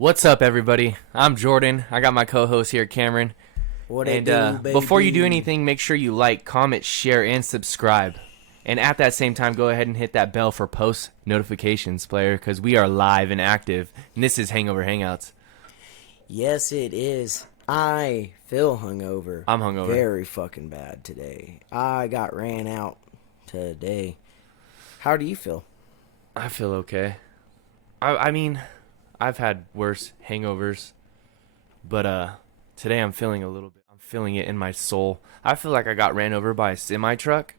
What's up, everybody? I'm Jordan. I got my co-host here, Cameron. What And it do, baby? before you do anything, make sure you like, comment, share, and subscribe. And at that same time, go ahead and hit that bell for post notifications, player, because we are live and active. And this is Hangover Hangouts. Yes, it is. I feel hungover. I'm hungover. Very fucking bad today. I got ran out today. How do you feel? I feel okay. I mean, I've had worse hangovers, but today I'm feeling a little bit. I'm feeling it in my soul. I feel like I got ran over by a semi truck,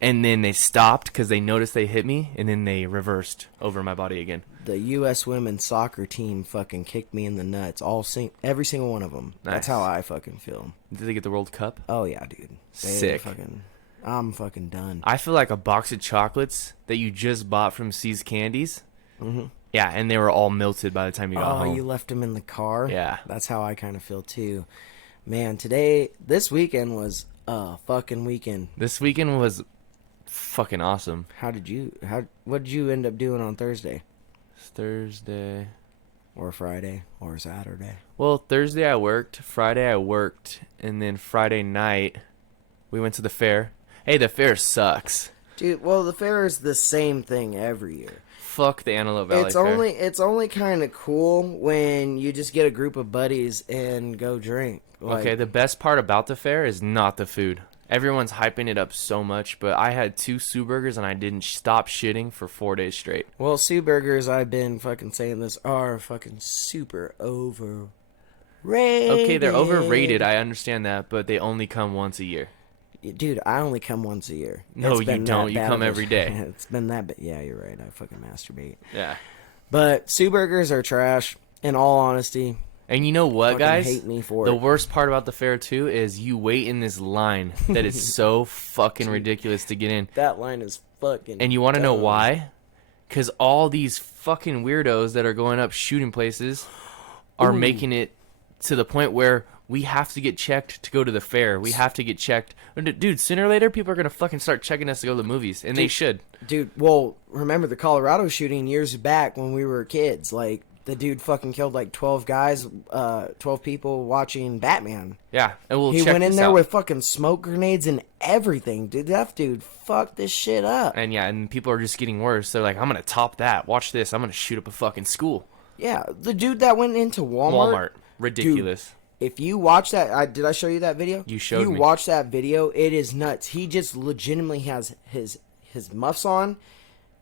and then they stopped because they noticed they hit me, and then they reversed over my body again. The U.S. women's soccer team fucking kicked me in the nuts. Every single one of them. Nice. That's how I fucking feel. Did they get the World Cup? Oh yeah, dude. Sick. I'm fucking done. I feel like a box of chocolates that you just bought from C's Candies. Mm-hmm. Yeah, and they were all melted by the time you got home. Oh, you left them in the car? Yeah. That's how I kind of feel too. Man, this weekend was a fucking weekend. This weekend was fucking awesome. What did you end up doing on Thursday? It's Thursday. Or Friday? Or Saturday? Well, Thursday I worked, Friday I worked, and then Friday night we went to the fair. Hey, the fair sucks. Dude, well, the fair is the same thing every year. Fuck the Antelope Valley Fair. It's only kind of cool when you just get a group of buddies and go drink. Okay, the best part about the fair is not the food. Everyone's hyping it up so much, but I had 2 Sue Burgers and I didn't stop shitting for 4 days straight. Well, Sue Burgers, I've been fucking saying this, are fucking super overrated. Okay, they're overrated, I understand that, but they only come once a year. Dude, I only come once a year. No, you don't. You come every day. It's been that bad. Yeah, you're right. I fucking masturbate. Yeah. But Sue Burgers are trash, in all honesty. And you know what, fucking guys? hate me for the it. worst part about the fair, too, is you wait in this line that is so fucking ridiculous to get in. That line is fucking And you want to know dumb. why? Because all these fucking weirdos that are going up shooting places are making it to the point where we have to get checked to go to the fair. We have to get checked. Dude, sooner or later, people are going to fucking start checking us to go to the movies. And they should. Dude, well, remember the Colorado shooting years back when we were kids? Like, the dude fucking killed like 12 guys, 12 people watching Batman. Yeah. And he went in there with fucking smoke grenades and everything. Dude, that dude fucked this shit up. And yeah, and people are just getting worse. They're like, I'm going to top that. Watch this. I'm going to shoot up a fucking school. Yeah, the dude that went into Walmart. Ridiculous. Dude, if you watch that, did I show you that video? You showed me. You watch that video, it is nuts. He just legitimately has his muffs on,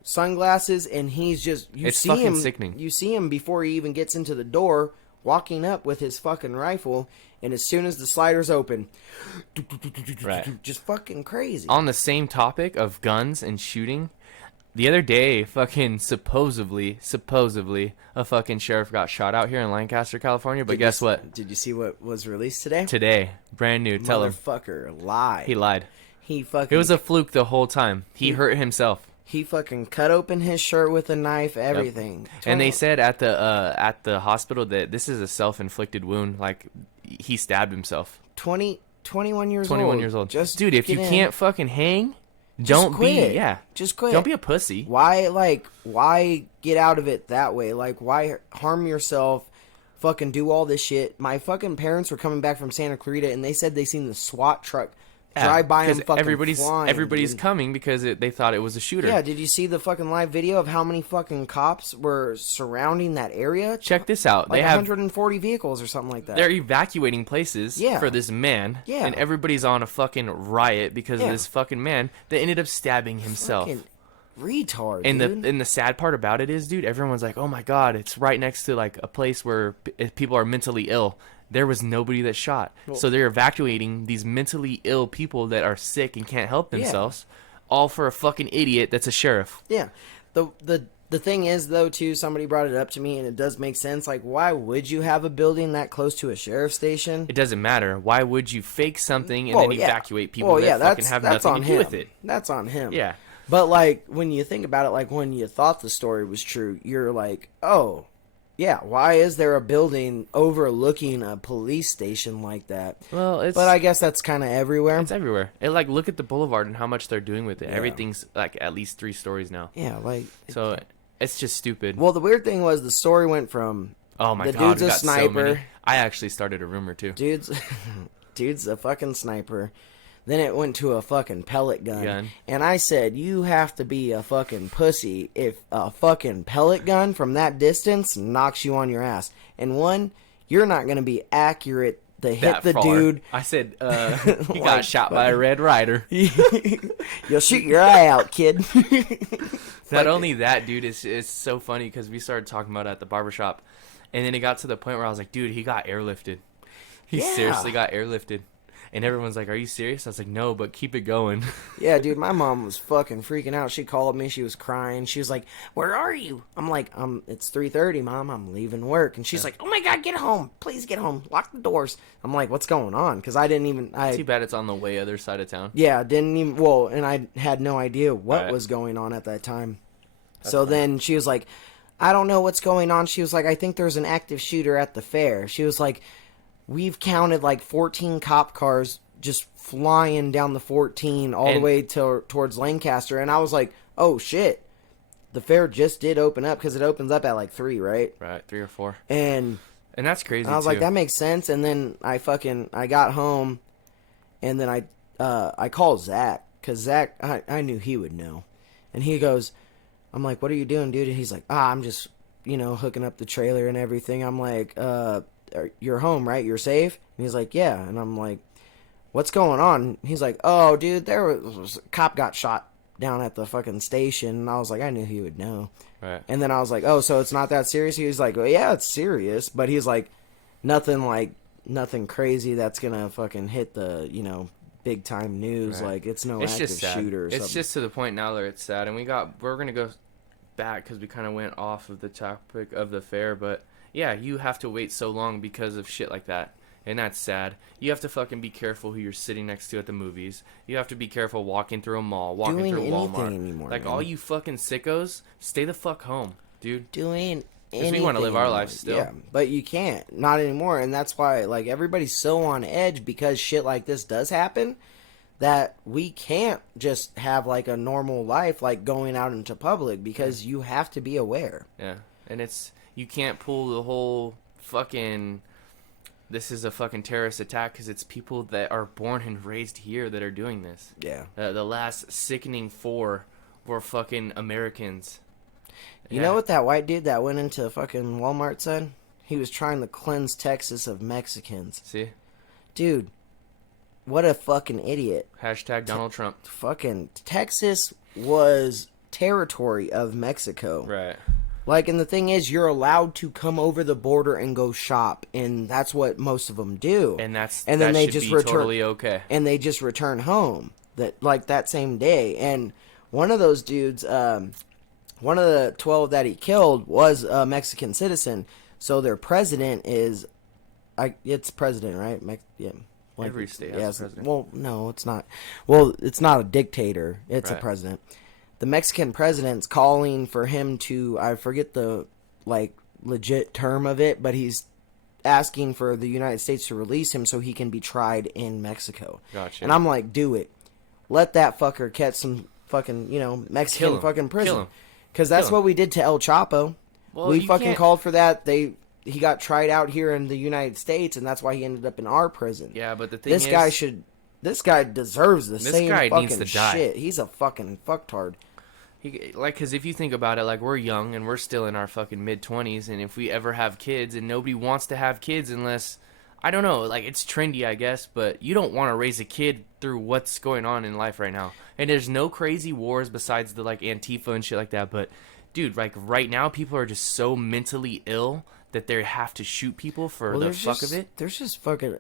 sunglasses, and he's just It's fucking sickening. You see him before he even gets into the door, walking up with his fucking rifle, and as soon as the sliders open, Right. just fucking crazy. On the same topic of guns and shooting, the other day, fucking supposedly, a fucking sheriff got shot out here in Lancaster, California. But guess what? Did you see what was released today? Today, brand new. Tell him. Motherfucker lied. He lied. He fucking. It was a fluke the whole time. He hurt himself. He fucking cut open his shirt with a knife, everything. Yep. And they said at the hospital that this is a self-inflicted wound. Like, he stabbed himself. 21 years old. 21 years old. Just dude, if you can't fucking hang, just quit. Just quit. Don't be a pussy. Why get out of it that way? Like, why harm yourself? Fucking do all this shit. My fucking parents were coming back from Santa Clarita, and they said they seen the SWAT truck drive by them fucking everybody's dude. coming because they thought it was a shooter. Yeah, did you see the fucking live video of how many fucking cops were surrounding that area? Check this out. Like they have 140 vehicles or something like that. They're evacuating places for this man. Yeah. And everybody's on a fucking riot because of this fucking man that ended up stabbing himself. Fucking retard, and dude. the sad part about it is, dude, everyone's like, oh my God, it's right next to like a place where people are mentally ill. There was nobody that shot. So they're evacuating these mentally ill people that are sick and can't help themselves, all for a fucking idiot that's a sheriff. Yeah. The thing is, though, too, somebody brought it up to me, and it does make sense. Like, why would you have a building that close to a sheriff's station? It doesn't matter. Why would you fake something and then evacuate people that fucking have nothing to do with it? That's on him. Yeah. But, like, when you think about it, like, when you thought the story was true, you're like, oh, yeah, why is there a building overlooking a police station like that? Well, but I guess that's kind of everywhere. It's everywhere. And like, look at the boulevard and how much they're doing with it. Yeah. Everything's like at least 3 stories now. Yeah, like so it's just stupid. Well, the weird thing was the story went from Oh my The god, dude's we a got so many. sniper. I actually started a rumor too. Dude's dude's a fucking sniper. Then it went to a fucking pellet gun. And I said, you have to be a fucking pussy if a fucking pellet gun from that distance knocks you on your ass. And one, you're not going to be accurate to hit That the far. dude. I said he got shot by a Red Rider. You'll shoot your eye out, kid. Not only that, dude, it's so funny because we started talking about it at the barbershop, and then it got to the point where I was like, dude, he got airlifted. He seriously got airlifted. And everyone's like, are you serious? I was like, no, but keep it going. Yeah, dude, my mom was fucking freaking out. She called me. She was crying. She was like, where are you? I'm like, it's 3:30, Mom. I'm leaving work. And she's like, oh, my God, get home. Please get home. Lock the doors. I'm like, what's going on? Because I didn't even... Too bad it's on the way other side of town. Yeah, didn't even... Well, and I had no idea what was going on at that time. So then she was like, I don't know what's going on. She was like, I think there's an active shooter at the fair. She was like, we've counted like 14 cop cars just flying down the 14 all the way towards Lancaster. And I was like, oh, shit. The fair just did open up because it opens up at like 3, right? Right, 3 or 4. And that's crazy, I was like, that makes sense. And then I got home, and then I called Zach because Zach, I knew he would know. And he goes, I'm like, what are you doing, dude? And he's like, I'm just, hooking up the trailer and everything. I'm like, you're home, right? You're safe? And he's like, yeah. And I'm like, what's going on? He's like, oh, dude, there was a cop got shot down at the fucking station. And I was like, I knew he would know. Right. And then I was like, oh, so it's not that serious? He was like, well, yeah, it's serious. But he's like, nothing crazy that's going to fucking hit the, big time news. Right. Like, it's no it's active just sad. shooter or something. It's just to the point now that it's sad. And we're going to go back because we kind of went off of the topic of the fair. But yeah, you have to wait so long because of shit like that. And that's sad. You have to fucking be careful who you're sitting next to at the movies. You have to be careful walking through a mall, walking through Walmart. Anymore, like, man. all you fucking sickos, stay the fuck home, dude. Doing Because we want to live our lives still. Yeah, but you can't. Not anymore. And that's why, like, everybody's so on edge because shit like this does happen that we can't just have, like, a normal life, like, going out into public because you have to be aware. Yeah. And you can't pull the whole fucking... This is a fucking terrorist attack because it's people that are born and raised here that are doing this. Yeah. The last sickening 4 were fucking Americans. You know what that white dude that went into fucking Walmart said? He was trying to cleanse Texas of Mexicans. See? Dude, what a fucking idiot. Hashtag Donald Trump. Fucking Texas was territory of Mexico. Right. Like, and the thing is, you're allowed to come over the border and go shop, and that's what most of them do. And then that they should just be return, totally okay. And they just return home that same day. And one of those dudes, one of the 12 that he killed was a Mexican citizen. So their president is, it's president, right? Yeah. Like, Every state has a president. Well, no, it's not. Well, it's not a dictator. It's Right. a president. The Mexican president's calling for him to, I forget the, like, legit term of it, but he's asking for the United States to release him so he can be tried in Mexico. Gotcha. And I'm like, do it. Let that fucker catch some fucking, Mexican fucking prison. Kill him. Because that's what we did to El Chapo. Well, we you fucking can't- called for that. He got tried out here in the United States, and that's why he ended up in our prison. Yeah, but the thing is... This guy deserves the same guy fucking needs to die. shit. He's a fucking fucktard. Because if you think about it, like, we're young and we're still in our fucking mid-20s, and if we ever have kids, and nobody wants to have kids unless, I don't know, like, it's trendy, I guess, but you don't want to raise a kid through what's going on in life right now. And there's no crazy wars besides the, like, Antifa and shit like that, but, dude, like, right now, people are just so mentally ill that they have to shoot people for the fuck of it. There's just fucking...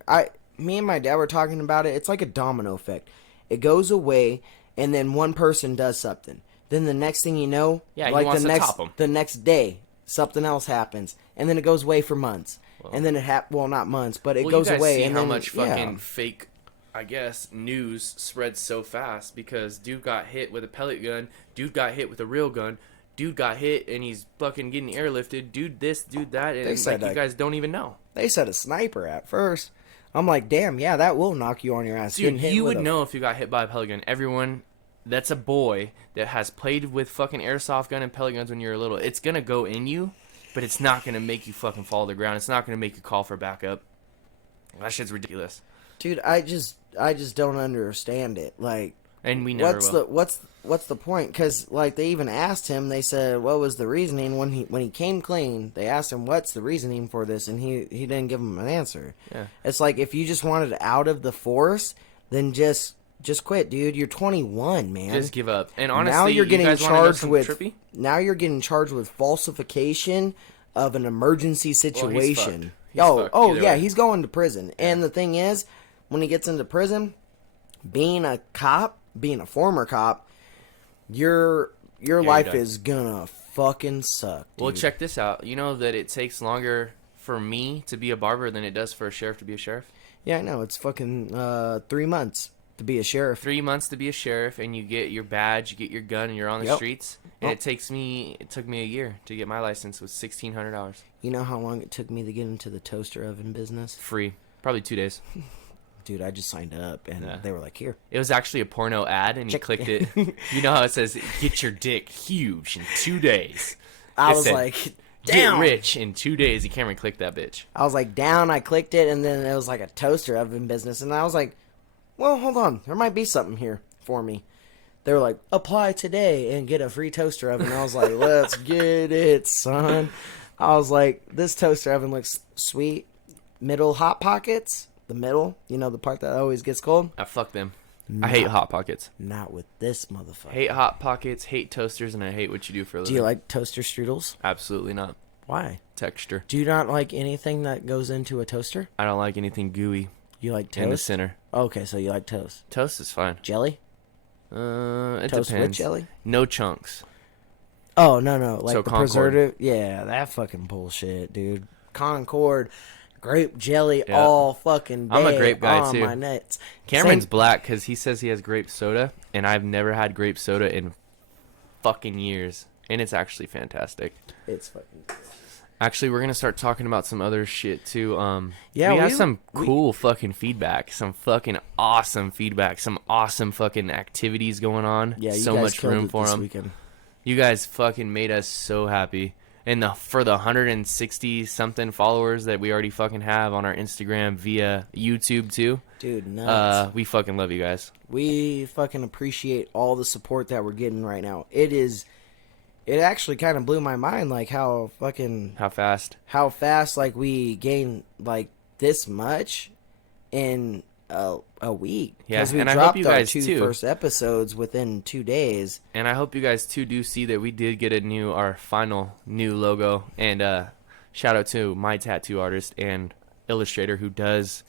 Me and my dad were talking about it. It's like a domino effect. It goes away, and then one person does something. Then the next thing you know, Yeah, like he wants to top 'em. the next day, something else happens, and then it goes away for months, and then not months, but it goes you guys away. See and how then, much fucking fake, I guess, news spreads so fast because dude got hit with a pellet gun, dude got hit with a real gun, dude got hit and he's fucking getting airlifted, dude this, dude that, and like you guys don't even know. They said a sniper at first. I'm like, damn, yeah, that will knock you on your ass. Dude, you would know if you got hit by a pellet gun. Everyone that's a boy that has played with fucking airsoft gun and pellet guns when you were little, it's gonna go in you, but it's not gonna make you fucking fall to the ground. It's not gonna make you call for backup. That shit's ridiculous. Dude, I just don't understand it. Like, And we never will. what's the point? Because like they even asked him, they said, what was the reasoning when he came clean? They asked him, what's the reasoning for this, and he didn't give them an answer. Yeah. It's like, if you just wanted out of the force, then just quit, dude. You're 21, man. Just give up. And honestly, now you're getting you guys charged know with trippy? now you're getting charged with falsification of an emergency situation. He's fucked either Yeah, way. he's going to prison. Yeah. And the thing is, when he gets into prison, being a former cop, your life is gonna fucking suck, dude. Well, check this out. You know that it takes longer for me to be a barber than it does for a sheriff to be a sheriff? Yeah, I know. It's fucking 3 months to be a sheriff. 3 months to be a sheriff, and you get your badge, you get your gun, and you're on the streets. And it took me a year to get my license. It was $1,600. You know how long it took me to get into the toaster oven business? Free. Probably 2 days. Dude, I just signed up, and they were like, here. It was actually a porno ad, and you clicked it. You know how it says, get your dick huge in 2 days. I was like, Get down. rich in 2 days. You can't even click that bitch. I was like, down. I clicked it, and then it was like a toaster oven business. And I was like, well, hold on. There might be something here for me. They were like, apply today and get a free toaster oven. I was like, let's get it, son. I was like, this toaster oven looks sweet. Middle hot pockets. The middle, you know, the part that always gets cold. Fuck them. I hate Hot Pockets. Not with this motherfucker. Hate Hot Pockets, hate toasters, and I hate what you do for a living. Do you like toaster strudels? Absolutely not. Why? Texture. Do you not like anything that goes into a toaster? I don't like anything gooey You like toast? in the center. Okay, so you like toast. Toast is fine. Jelly? It Toast depends. with jelly? No chunks. Oh, no. Like So the Concord. preservative? Yeah, that fucking bullshit, dude. Concord, grape jelly Yep. all fucking day I'm a grape guy, on too. my nuts. Cameron's Same- black because he says he has grape soda, and I've never had grape soda in fucking years. And it's actually fantastic. It's fucking... Actually, we're going to start talking about some other shit, too. Yeah, we have some cool fucking feedback. Some fucking awesome feedback. Some awesome fucking activities going on. Yeah, you so guys much killed room it for this them. weekend. You guys fucking made us so happy. And for the 160-something followers that we already fucking have on our Instagram via YouTube, too. Dude, nuts. We fucking love you guys. We fucking appreciate all the support that we're getting right now. It actually kind of blew my mind, like how fast like we gained like this much in a week. Yeah, because we and I dropped hope you our guys, too. first episodes within 2 days. And I hope you guys, too, do see that we did get our final new logo. And shout out to my tattoo artist and illustrator who does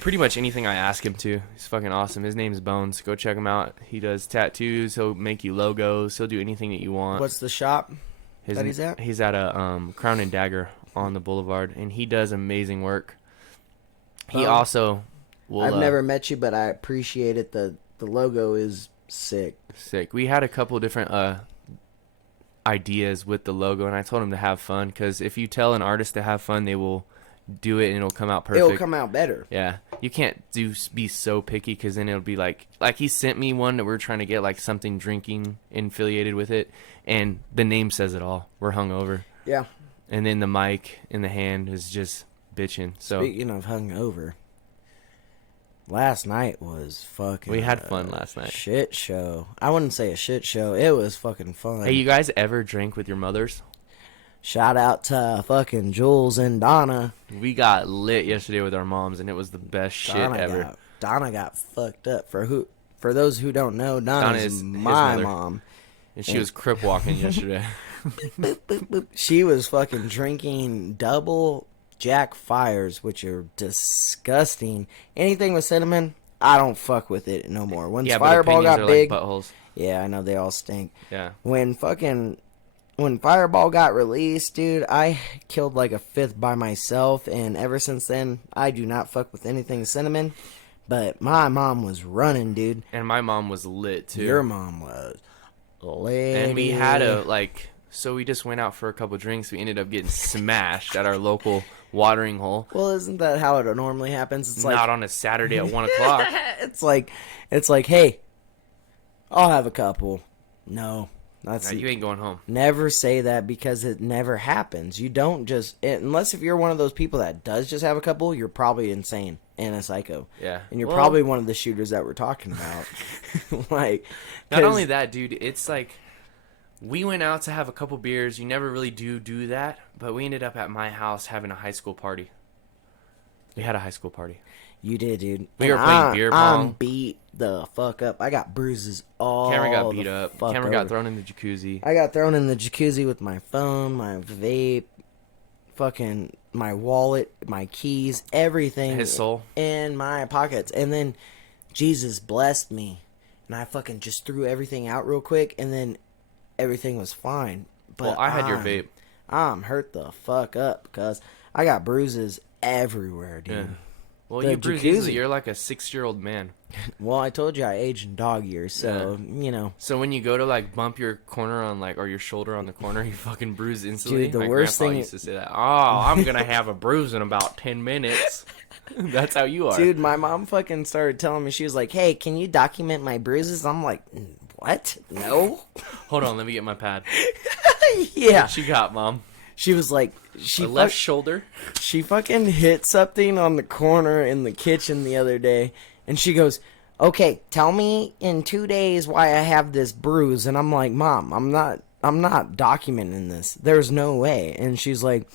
pretty much anything I ask him to. He's fucking awesome. His name's Bones. Go check him out. He does tattoos. He'll make you logos. He'll do anything that you want. What's the shop that he's at? He's at a Crown and Dagger on the Boulevard, and he does amazing work. He also will... I've never met you, but I appreciate it. The logo is sick. Sick. We had a couple different ideas with the logo, and I told him to have fun, because if you tell an artist to have fun, they will do it, and it'll come out perfect. It'll come out better. Yeah. You can't be so picky, because then it'll be like he sent me one that we're trying to get like something drinking affiliated with it, and the name says it all. We're hungover. Yeah. And then the mic in the hand is just bitching. So Speaking of hungover, last night was fucking... we had fun last night. Shit show. I wouldn't say a shit show. It was fucking fun. Hey, you guys ever drank with your mothers? Shout out to fucking Jules and Donna. We got lit yesterday with our moms, and it was the best shit ever. Donna got fucked up. For those who don't know, Donna is his my mother. mom. And she was crip walking yesterday. She was fucking drinking double Jack Fires, which are disgusting. Anything with cinnamon, I don't fuck with it no more. When Yeah, Fireball but opinions got are big, like buttholes. yeah, I know they all stink. Yeah. When Fireball got released, dude, I killed like a fifth by myself, and ever since then, I do not fuck with anything cinnamon. But my mom was running, dude. And my mom was lit, too. Your mom was lit. And we had so we just went out for a couple drinks. We ended up getting smashed at our local watering hole. Well, isn't that how it normally happens? It's Not on a Saturday at 1 o'clock. it's like, hey, I'll have a couple. No, That's you ain't going home. Never say that because it never happens. You don't just unless if you're one of those people that does just have a couple, you're probably insane and a psycho. Yeah. And you're probably one of the shooters that we're talking about. Like, not only that, dude, it's like we went out to have a couple beers. You never really do that, but we ended up at my house having a high school party. We had a high school party. You did, dude. We were playing beer pong. I'm beat the fuck up. I got bruises all Cameron got beat up. Cameron got over. thrown in the jacuzzi. I got thrown in the jacuzzi with my phone, my vape, fucking my wallet, my keys, everything. His soul. In my pockets. And then Jesus blessed me. And I fucking just threw everything out real quick. And then everything was fine. But Well, I had your vape. I'm hurt the fuck up because I got bruises everywhere, dude. Yeah. Well, The you bruise jacuzzi. easily. You're like a 6-year-old man. Well, I told you I aged in dog years, so, you know. So when you go to like bump your corner on like or your shoulder on the corner, you fucking bruise instantly. Dude, the My worst grandpa thing- used to say that. Oh, I'm gonna have a bruise in about 10 minutes. That's how you are, Dude, my mom fucking started telling me, she was like, hey, can you document my bruises? I'm like, what? No. Hold on, let me get my pad. Yeah. What you got, Mom? She was like, The left shoulder. she fucking hit something on the corner in the kitchen the other day, and she goes, okay, tell me in 2 days why I have this bruise. And I'm like, Mom, I'm not documenting this. There's no way. And she's like,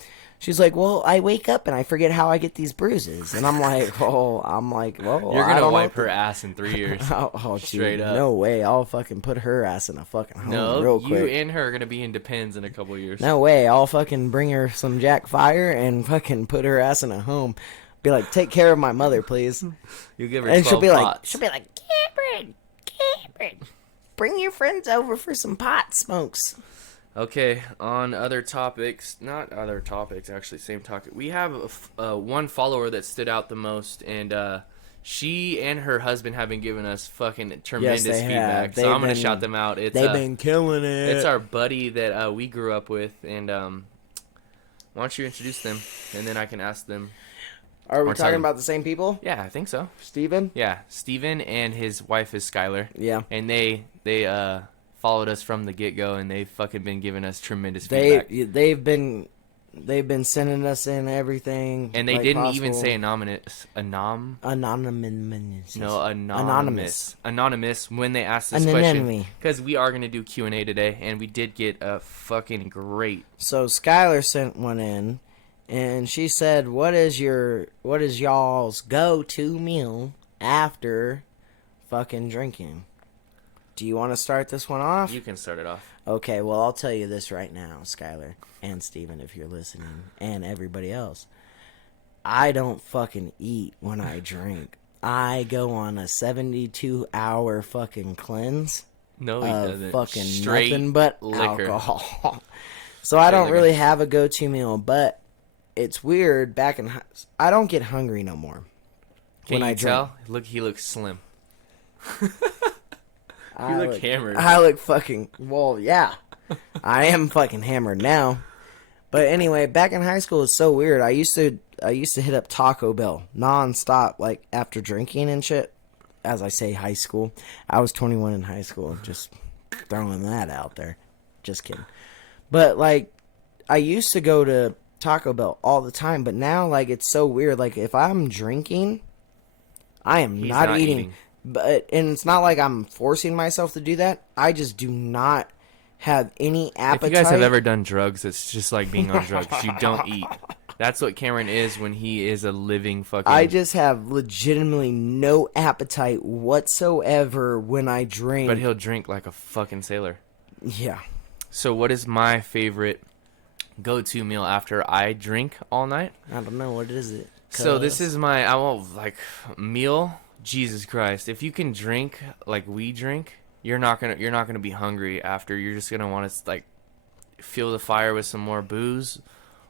well, I wake up and I forget how I get these bruises. And I'm like, well, You're I gonna don't wipe know her ass in 3 years. Oh, Straight dude, up. no way. I'll fucking put her ass in a fucking home No, real you quick. and her are gonna be in Depends in a couple years. No way. I'll fucking bring her some Jack Fire and fucking put her ass in a home. Be like, take care of my mother, please. You give her And 12 pots. she'll be like, Cameron, bring your friends over for some pot smokes. Okay, on other topics, not other topics, actually, same topic. We have one follower that stood out the most, and she and her husband have been giving us fucking tremendous they feedback. have. So I'm going to shout them out. It's, They've been killing it. It's our buddy that we grew up with, and why don't you introduce them, and then I can ask them. Are we or tell talking them. about the same people? Yeah, I think so. Steven? Yeah, Steven and his wife is Skylar. Yeah. And they followed us from the get-go, and they've fucking been giving us tremendous feedback. They've been sending us in everything. And they like didn't possible. even say anonymous. Anonymous. No, anonymous when they asked this question. Because we are going to do Q&A today, and we did get a fucking great. So Skylar sent one in, and she said, what is y'all's go-to meal after fucking drinking? Do you want to start this one off? You can start it off. Okay, well, I'll tell you this right now, Skylar, and Steven, if you're listening, and everybody else. I don't fucking eat when I drink. I go on a 72-hour fucking cleanse No, he of doesn't. fucking Straight nothing but liquor. alcohol. So I don't liquor. really have a go-to meal, but it's weird. I don't get hungry no more. Can when you I drink. tell? Look, he looks slim. I look hammered. I look fucking, well, yeah. I am fucking hammered now. But anyway, back in high school, it's so weird. I used to hit up Taco Bell nonstop, like after drinking and shit. As I say, high school. I was 21 in high school. Just throwing that out there. Just kidding. But like, I used to go to Taco Bell all the time, but now like it's so weird. Like if I'm drinking, I am He's not eating. And it's not like I'm forcing myself to do that. I just do not have any appetite. If you guys have ever done drugs, it's just like being on drugs. You don't eat. That's what Cameron is when he is a living fucking... I just have legitimately no appetite whatsoever when I drink. But he'll drink like a fucking sailor. Yeah. So what is my favorite go-to meal after I drink all night? I don't know. What is it? So this is my... meal... Jesus Christ! If you can drink like we drink, you're not gonna be hungry after. You're just gonna want to like fuel the fire with some more booze.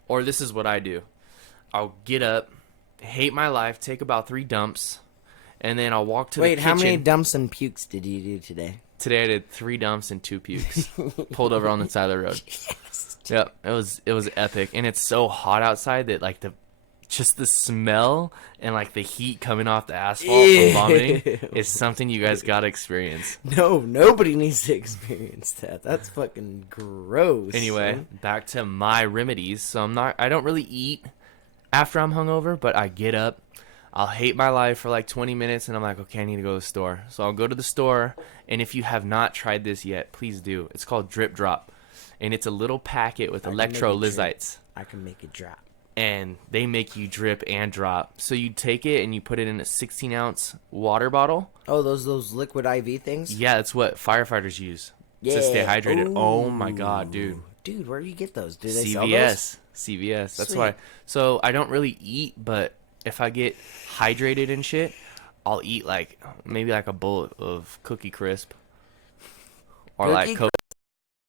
Or this is what I do: I'll get up, hate my life, take about 3 dumps, and then I'll walk to the kitchen. Wait, how many dumps and pukes did you do today? Today I did 3 dumps and 2 pukes. Pulled over on the side of the road. Yes. Yep, it was epic, and it's so hot outside that like the just the smell and like the heat coming off the asphalt from vomiting Ew. is something you guys gotta experience. No, nobody needs to experience that. That's fucking gross. Anyway, son. back to my remedies. So I don't really eat after I'm hungover, but I get up. I'll hate my life for like 20 minutes and I'm like, okay, I need to go to the store. So I'll go to the store, and if you have not tried this yet, please do. It's called Drip Drop, and it's a little packet with I can make it electrolytes. I can make it drop. And they make you drip and drop. So you take it and you put it in a 16-ounce water bottle. Oh, those liquid IV things? Yeah, that's what firefighters use to stay hydrated. Oh my god, dude. Dude, where do you get those? Do they sell those? CVS. That's Sweet. why. So I don't really eat, but if I get hydrated and shit, I'll eat like maybe like a bowl of Cookie Crisp, or Cookie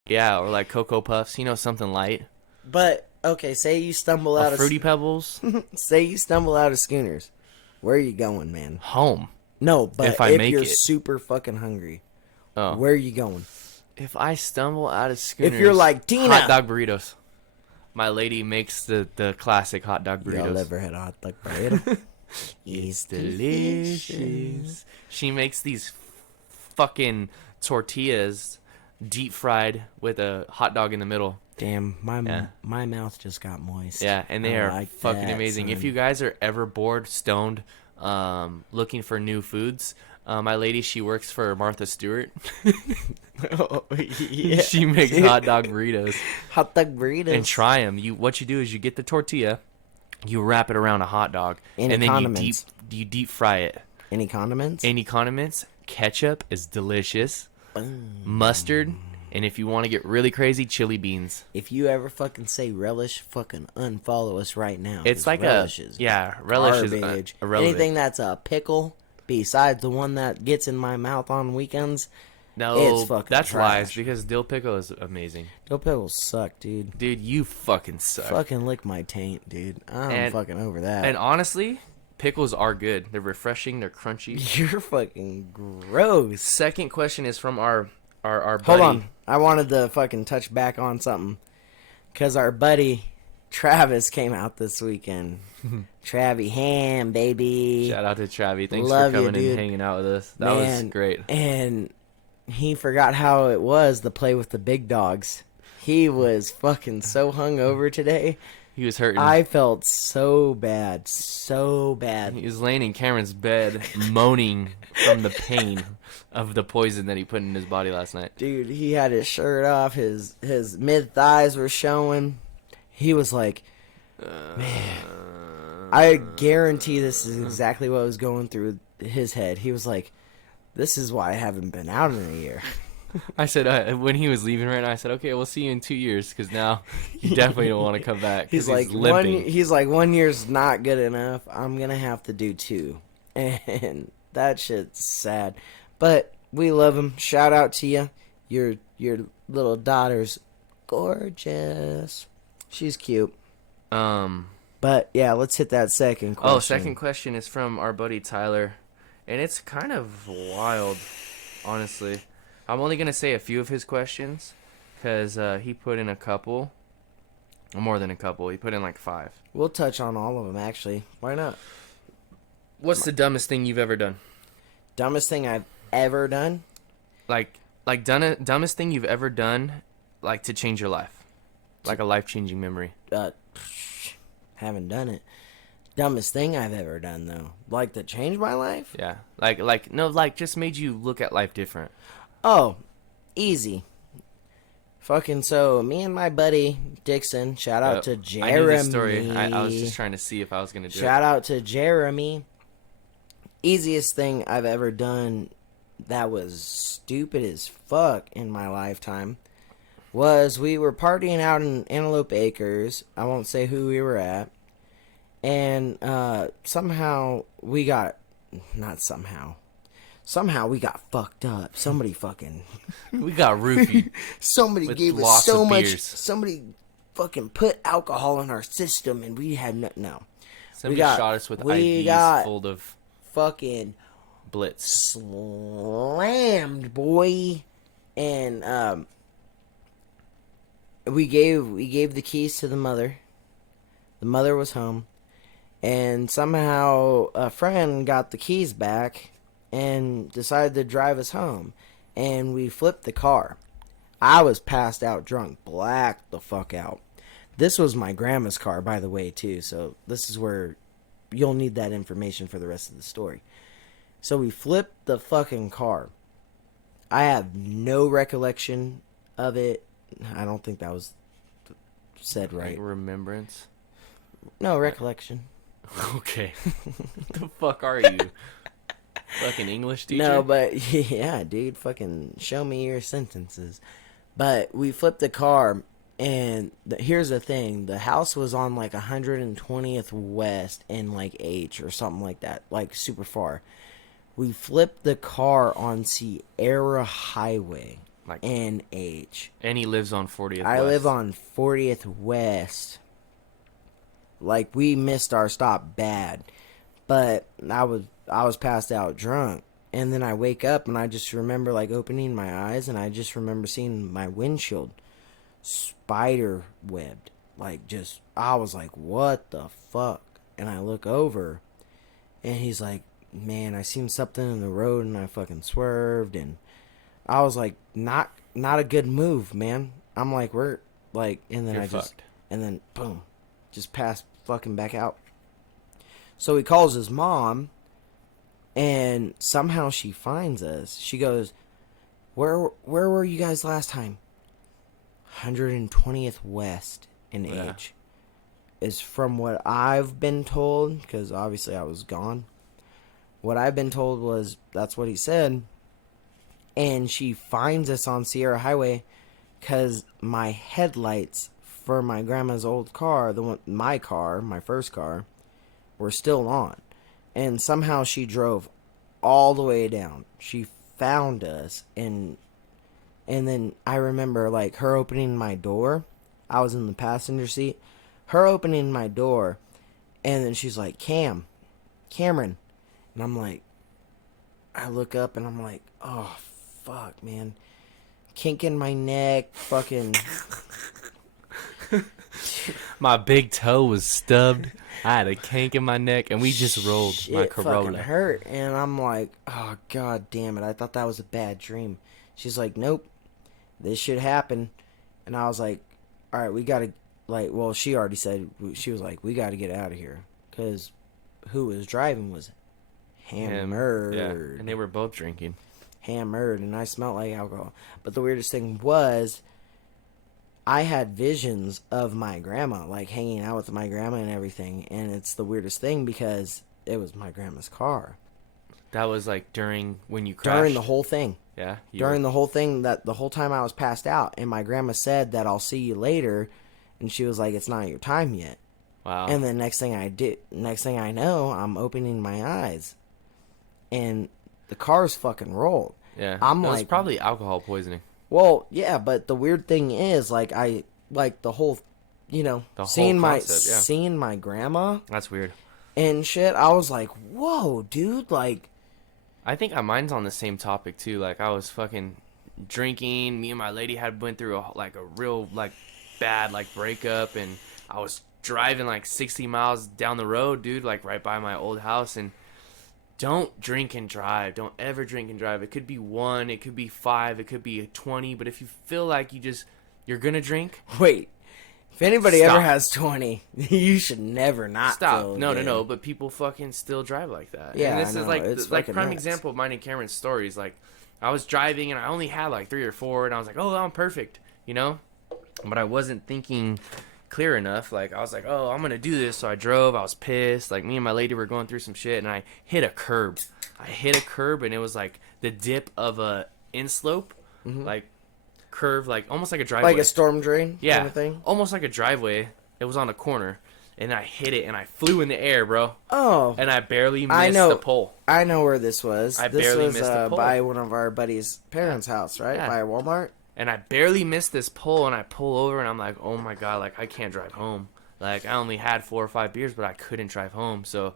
or like Cocoa Puffs. You know, something light. But okay, say you stumble out of Fruity Pebbles. say you stumble out of Schooners. Where are you going, man? Home. No, but If I if make you're it. super fucking hungry, Oh. where are you going? If I stumble out of Schooners, If you're like, Tina! hot dog burritos. My lady makes the classic hot dog burritos. Y'all ever had a hot dog burrito? It's delicious. She makes these fucking tortillas deep fried with a hot dog in the middle. Damn, my Yeah. my mouth just got moist. Yeah, and they I are like fucking that, amazing. If son. you guys are ever bored, stoned, looking for new foods, my lady, she works for Martha Stewart. Oh, yeah. She makes hot dog burritos. Hot dog burritos. And try them. What you do is you get the tortilla, you wrap it around a hot dog, Any and then condiments? you deep fry it. Any condiments? Any condiments? Ketchup is delicious. Mustard, and if you want to get really crazy, chili beans. If you ever fucking say relish, fucking unfollow us right now. It's 'cause like relish a is relish is garbage. irrelevant. Anything that's a pickle, besides the one that gets in my mouth on weekends, No, it's fucking that's trash. lies because dill pickle is amazing. dill pickles suck, dude. Dude, you fucking suck. Fucking lick my taint, dude. I'm And- fucking over that. And honestly, pickles are good. They're refreshing. They're crunchy. You're fucking gross. Second question is from our buddy. Hold on. I wanted to fucking touch back on something. Because our buddy Travis came out this weekend. Travie Ham, baby. Shout out to Travi. Thanks Love for you, coming dude. and hanging out with us. That was Man, great. And he forgot how it was to play with the big dogs. He was fucking so hungover today. He was hurting. I felt so bad. So bad. He was laying in Cameron's bed, moaning from the pain of the poison that he put in his body last night. Dude, he had his shirt off. His mid thighs were showing. He was like, man, I guarantee this is exactly what was going through his head. He was like, this is why I haven't been out in a year. I said, when he was leaving right now, I said, okay, we'll see you in 2 years, because now you definitely don't want to come back. 'cause He's like, limping. he's like, 1 year's not good enough. I'm gonna have to do 2, and that shit's sad. But we love him. Shout out to you. Your little daughter's gorgeous. She's cute. But yeah, let's hit that second question. Oh, second question is from our buddy Tyler, and it's kind of wild, honestly. I'm only gonna say a few of his questions, because he put in a couple, more than a couple. He put in like 5. We'll touch on all of them, actually. Why not? What's the dumbest thing you've ever done? Dumbest thing I've ever done? Dumbest thing you've ever done, like to change your life, like a life-changing memory. Haven't done it. Dumbest thing I've ever done, though. Like to change my life? Yeah, just made you look at life different. Oh, easy. Fucking so, me and my buddy Dixon, shout out to Jeremy. I knew this story. I was just trying to see if I was gonna do it. Shout out to Jeremy. Easiest thing I've ever done that was stupid as fuck in my lifetime was we were partying out in Antelope Acres. I won't say who we were at. And somehow we got fucked up. Somebody fucking We got roofied. somebody With gave us lots so of much. beers. Somebody fucking put alcohol in our system, and we had no. Somebody got- shot us with we IVs got- full of Fucking blitz. slammed, boy. And we gave the keys to the mother. The mother was home, And somehow a friend got the keys back and decided to drive us home. And we flipped the car. I was passed out drunk, blacked the fuck out. This was my grandma's car, by the way, too. So this is where you'll need that information for the rest of the story. So we flipped the fucking car. I have no recollection of it. I don't think that was said right. Like remembrance. No, recollection. Okay. What the fuck are you? Fucking English teacher? No, but yeah, dude, fucking show me your sentences. But we flipped the car, and here's the thing. The house was on like 120th West in like H or something like that, like super far. We flipped the car on Sierra Highway, Like in H. And he lives on 40th I West. live on 40th West. Like, we missed our stop bad. But I was passed out drunk. And then I wake up and I just remember like opening my eyes and I just remember seeing my windshield spider webbed. Like, just, I was like, what the fuck? And I look over and he's like, man, I seen something in the road and I fucking swerved. And I was like, not a good move, man. I'm like, we're like, and then You're I just, fucked. and then boom, just passed fucking back out. So he calls his mom, and somehow she finds us. She goes, where were you guys last time? 120th West in Yeah. H. Is from what I've been told, because obviously I was gone. What I've been told was that's what he said. And she finds us on Sierra Highway because my headlights for my grandma's old car, my first car, were still on. And somehow she drove all the way down. She found us, and then I remember like her opening my door. I was in the passenger seat. Her opening my door, and then she's like, Cameron. And I'm like, I look up and I'm like, oh, fuck, man. Kink in my neck, fucking. My big toe was stubbed. I had a kink in my neck, and we just rolled my Shit fucking Corolla. hurt. And I'm like, oh, god damn it. I thought that was a bad dream. She's like, nope, this should happen. And I was like, all right, we gotta, like, well, she already said, she was like, we gotta get out of here. Because who was driving was hammered. Yeah, and they were both drinking. Hammered, and I smelled like alcohol. But the weirdest thing was, I had visions of my grandma, like hanging out with my grandma and everything. And it's the weirdest thing because it was my grandma's car. That was like during when you crashed. During the whole thing. Yeah. During the whole thing, that the whole time I was passed out. And my grandma said that I'll see you later. And she was like, it's not your time yet. Wow. And then next thing I know, I'm opening my eyes. And the car's fucking rolled. Yeah. I'm it was like, probably alcohol poisoning. well, yeah, but the weird thing is, like, I like the whole, you know, The whole seeing concept, yeah. seeing my grandma That's weird. and shit. I was like, whoa, dude, like, I think mine's on the same topic too. Like I was fucking drinking. Me and my lady went through a real like bad like breakup, and I was driving like 60 miles down the road, dude, like right by my old house. And don't drink and drive. Don't ever drink and drive. It could be 1, it could be 5, it could be 20. But if you feel like you're gonna drink, wait. If anybody Stop. ever has 20, you should never not stop. feel No. good. But people fucking still drive like that. Yeah, and this I is know. like It's like fucking prime nuts. example of mine and Cameron's stories. Like I was driving and I only had like 3 or 4, and I was like, oh, I'm perfect, you know. But I wasn't thinking clear enough. Like I was like, oh, I'm gonna do this. So I drove. I was pissed. Like me and my lady were going through some shit, and I hit a curb. And it was like the dip of a inslope, like curve, like almost like a driveway. Like a storm drain Yeah, kind of thing? almost like a driveway. It was on a corner, and I hit it, and I flew in the air, bro. Oh. And I barely I missed know. the pole. I know where this was. I this barely was missed the pole. by one of our buddies' parents' house, right? Yeah. By a Walmart? And I barely missed this pole, and I pull over, and I'm like, oh my god, like I can't drive home. Like I only had 4 or 5 beers, but I couldn't drive home. So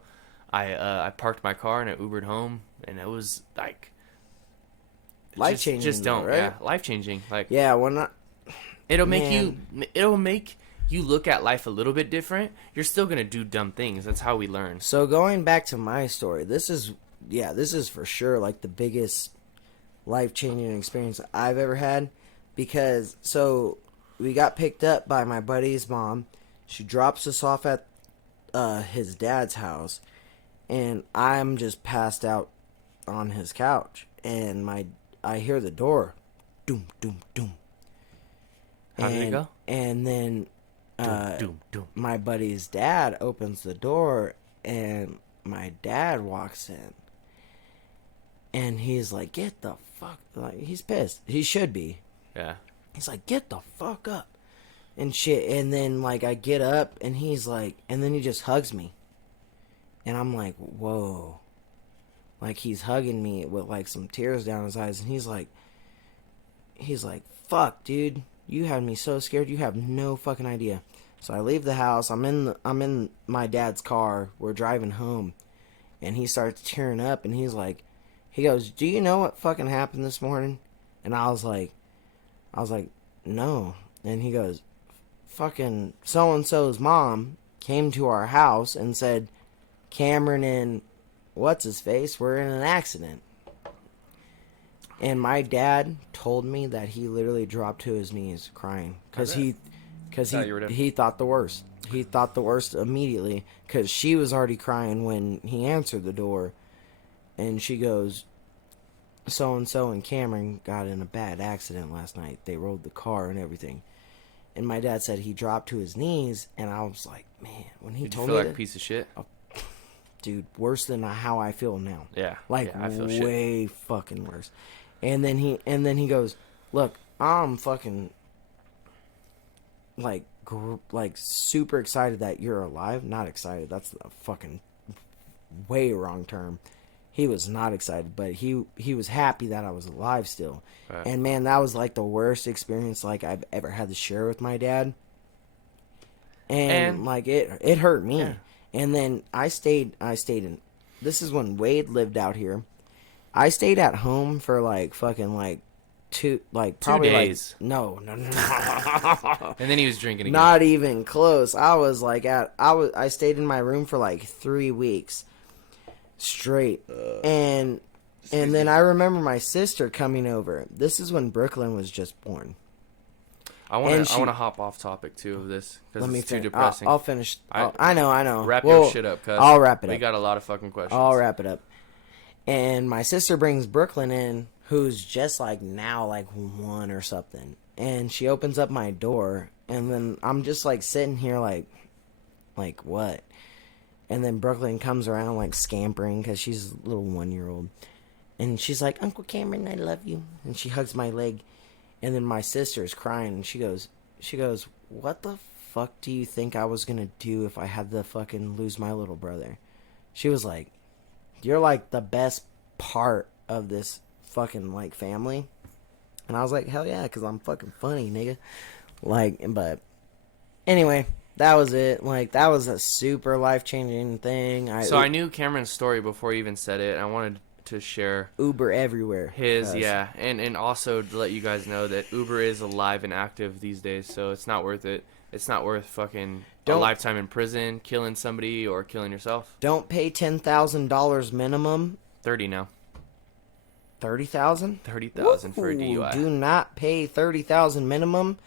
I parked my car and I Ubered home, and it was like Life-changing, Just don't, though, right? yeah, life changing. Like Yeah, when I... it'll Man. make you look at life a little bit different, you're still gonna do dumb things. That's how we learn. So going back to my story, this is for sure like the biggest life-changing experience I've ever had, because so we got picked up by my buddy's mom. She drops us off at his dad's house, and I'm just passed out on his couch, and I hear the door, doom doom doom. How did it go? And then Doom, doom. my buddy's dad opens the door, and my dad walks in, and he's like, "Get the fuck!" Like, he's pissed. He should be. Yeah. He's like, "Get the fuck up," and shit. And then like I get up, and he's like, and then he just hugs me, and I'm like, "Whoa!" Like he's hugging me with like some tears down his eyes, and he's like, "Fuck, dude, you had me so scared. You have no fucking idea." So I leave the house. I'm in my dad's car. We're driving home, and he starts tearing up, and he goes, "Do you know what fucking happened this morning?" And I was like, "No." And he goes, "Fucking so and so's mom came to our house and said Cameron and what's his face were in an accident." And my dad told me that he literally dropped to his knees crying because he thought the worst. He thought the worst immediately because she was already crying when he answered the door, and she goes, "So and so and Cameron got in a bad accident last night. They rolled the car and everything." And my dad said he dropped to his knees, and I was like, man, when he Did told you feel me like a piece of shit? dude, worse than how I feel now. Yeah. Like yeah, I feel way fucking worse. And then he goes, "Look, I'm fucking like super excited that you're alive." Not excited. That's a fucking way wrong term. He was not excited, but he was happy that I was alive still. Right. And man, that was like the worst experience like I've ever had to share with my dad. And like it hurt me. Yeah. And then I stayed in, this is when Wade lived out here. I stayed at home for like fucking like probably 2 days. like no. And then he was drinking again. Not even close. I stayed in my room for like 3 weeks straight. And then I remember my sister coming over. This is when Brooklyn was just born. I want to hop off topic too of this because it's too depressing. I'll finish. I know. Wrap your shit up, cuz. I'll wrap it up. We got a lot of fucking questions. I'll wrap it up. And my sister brings Brooklyn in, who's just like now like 1 or something. And she opens up my door, and then I'm just like sitting here like what? And then Brooklyn comes around like scampering because she's a little 1-year-old. And she's like, "Uncle Cameron, I love you." And she hugs my leg. And then my sister's crying, and she goes, "What the fuck do you think I was gonna do if I had to fucking lose my little brother?" She was like, "You're like the best part of this fucking like family." And I was like, "Hell yeah, because I'm fucking funny, nigga." Like, but anyway, that was it. Like, that was a super life-changing thing. I knew Cameron's story before he even said it. I wanted to share Uber everywhere. yeah, and also to let you guys know that Uber is alive and active these days, so it's not worth it. It's not worth fucking a lifetime in prison, killing somebody, or killing yourself. Don't pay $10,000 minimum. 30 now. 30,000? 30,000 for a DUI. Do not pay 30,000 minimum.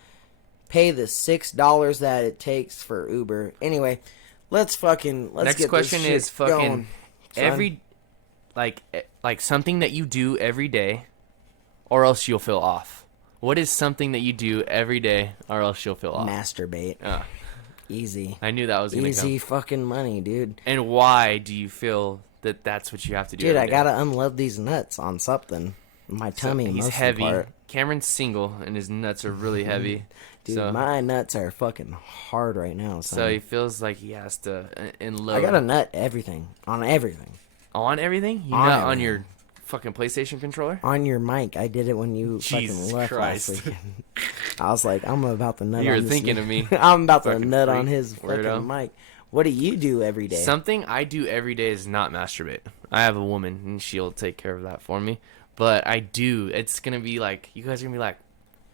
Pay the $6 that it takes for Uber. Anyway, let's Next get question this shit is fucking going, every like something that you do every day, or else you'll feel off. What is something that you do every day, or else you'll feel off? Masturbate. Easy. I knew that was gonna Easy come. fucking money, dude. And why do you feel that that's what you have to do? Dude, every I day? gotta unload these nuts on something. My tummy. He's most heavy. Of the part. Cameron's single, and his nuts are really heavy. Dude, so, my nuts are fucking hard right now. Son. So he feels like he has to unload. I gotta nut everything. On everything. On everything? You On nut everything. on your fucking PlayStation controller? On your mic. I did it when you Jesus fucking left Christ. last weekend. I was like, I'm about to nut You were on this thinking of me. I'm about to Fucking nut freak. on his fucking Weirdo. mic. What do you do every day? Something I do every day is not masturbate. I have a woman, and she'll take care of that for me. But I do. It's going to be like, you guys are going to be like,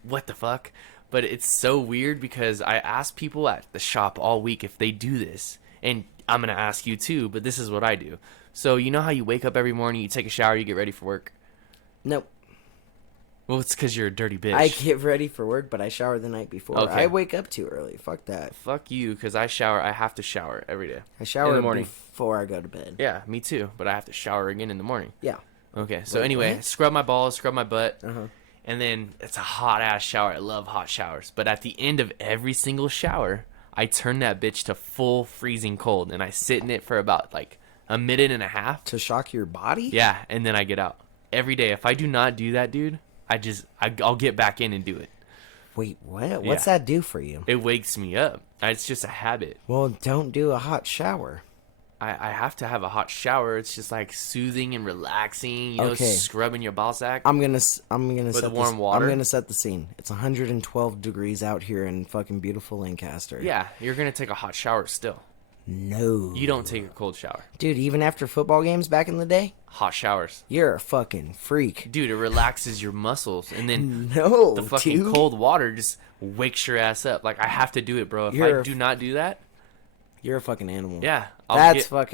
what the fuck? But it's so weird because I ask people at the shop all week if they do this. And I'm going to ask you too, but this is what I do. So you know how you wake up every morning, you take a shower, you get ready for work? Nope. Well, it's because you're a dirty bitch. I get ready for work, but I shower the night before. Okay. I wake up too early. Fuck that. Fuck you, because I shower. I have to shower every day. I shower in the morning. before I go to bed. Yeah, me too. But I have to shower again in the morning. Yeah. Okay, so Wait, anyway, what? scrub my balls, scrub my butt. Uh-huh. And then it's a hot-ass shower. I love hot showers. But at the end of every single shower, I turn that bitch to full freezing cold. And I sit in it for about, like, a minute and a half. To shock your body? Yeah, and then I get out. Every day. If I do not do that, dude, I'll get back in and do it. Wait, what? What's that do for you? It wakes me up. It's just a habit. Well, don't do a hot shower. I have to have a hot shower. It's just like soothing and relaxing, you know, Okay. scrubbing your ball sack. I'm gonna set warm water? I'm gonna set the scene. It's 112 degrees out here in fucking beautiful Lancaster. Yeah, you're going to take a hot shower still. No. You don't take a cold shower. Dude, even after football games back in the day, Hot showers. you're a fucking freak. Dude, it relaxes your muscles. And then No, the fucking dude. cold water just wakes your ass up. Like, I have to do it, bro. If You're I a do not do that, You're a fucking animal. yeah. I'll get back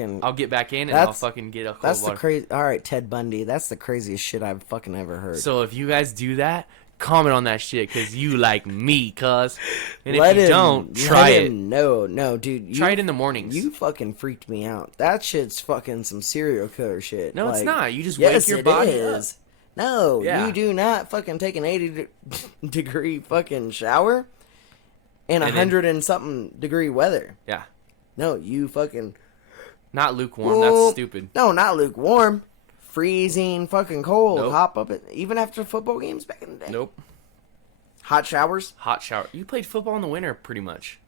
in and I'll that's- fucking get a cold That's water. the crazy. All right, Ted Bundy. That's the craziest shit I've fucking ever heard. So if you guys do that, comment on that shit because you like me, cuz. And Let if you him- don't, let try it. him- No, dude. Try it in the mornings. You fucking freaked me out. That shit's fucking some serial killer shit. No, it's Like, not. You just yes, wake your it body is. No, Yeah. you do not fucking take an 80-degree fucking shower in And then- 100 and something degree weather. Yeah. No, you fucking. Not lukewarm. Well, That's stupid. No, not lukewarm. Freezing, fucking cold. Nope. Hop up it even after football games back in the day. Nope. Hot showers. Hot shower. You played football in the winter, pretty much.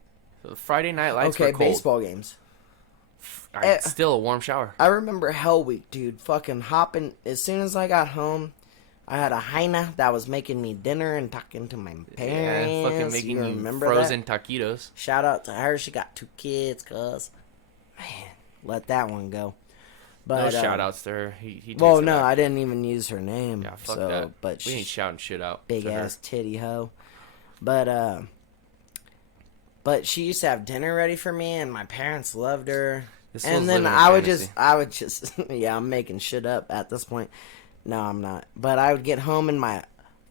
So the Friday night lights Okay, were cold. baseball games. Still a warm shower. I remember Hell Week, dude. Fucking hopping. As soon as I got home, I had a hyena that was making me dinner and talking to my parents. Yeah, fucking making you remember frozen that? taquitos. Shout out to her. She got 2 kids, cuz. Man, let that one go. But, No shout outs to her. He takes Well, it no, back. I didn't even use her name. Yeah, fuck so, that. But We ain't shouting shit out. big to her. ass titty hoe. But she used to have dinner ready for me, and my parents loved her. This was And then living a I would just, yeah, I'm making shit up at this point. No, I'm not. But I would get home in my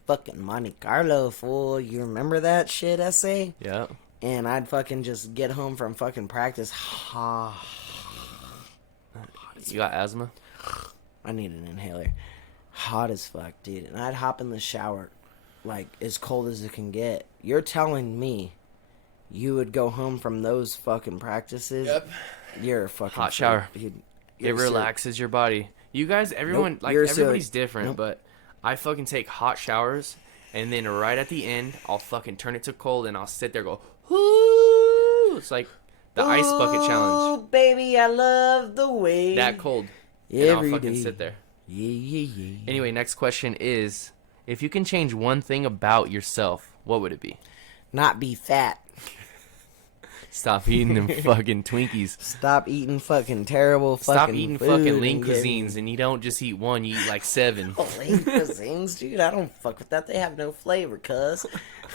fucking Monte Carlo, fool. You remember that shit essay? Yeah. And I'd fucking just get home from fucking practice. You got asthma? I need an inhaler. Hot as fuck, dude. And I'd hop in the shower, like, as cold as it can get. You're telling me you would go home from those fucking practices? Yep. You're a fucking Hot freak, shower. dude. It You're relaxes your body. You guys, everyone, Nope, like, you're everybody's silly. different, Nope. but I fucking take hot showers, and then right at the end, I'll fucking turn it to cold, and I'll sit there and go, whoo! It's like the ice bucket challenge. Ooh, baby, I love the way. That cold. And I'll Every fucking day. sit there. Yeah. Anyway, next question is, if you can change one thing about yourself, what would it be? Not be fat. Stop eating them fucking Twinkies. Stop eating fucking terrible fucking Stop eating food fucking and lean get- cuisines, and you don't just eat one, you eat like 7. Lean cuisines, dude. I don't fuck with that. They have no flavor, cuz.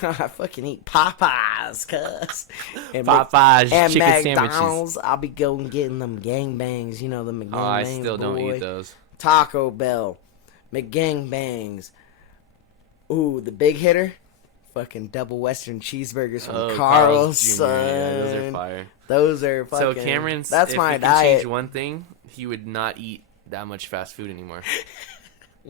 I fucking eat Popeyes, cuz. And Popeyes, and chicken McDonald's. I'll be going getting them gangbangs. You know, the McGangbangs. Oh, I still don't boy. eat those. Taco Bell. McGangbangs. Ooh, the big hitter. Fucking double Western cheeseburgers from Oh, Carl's, Jr. son. Yeah, those are fire. Those are So fucking... Cameron's, That's if my he can diet. change one thing, he would not eat that much fast food anymore.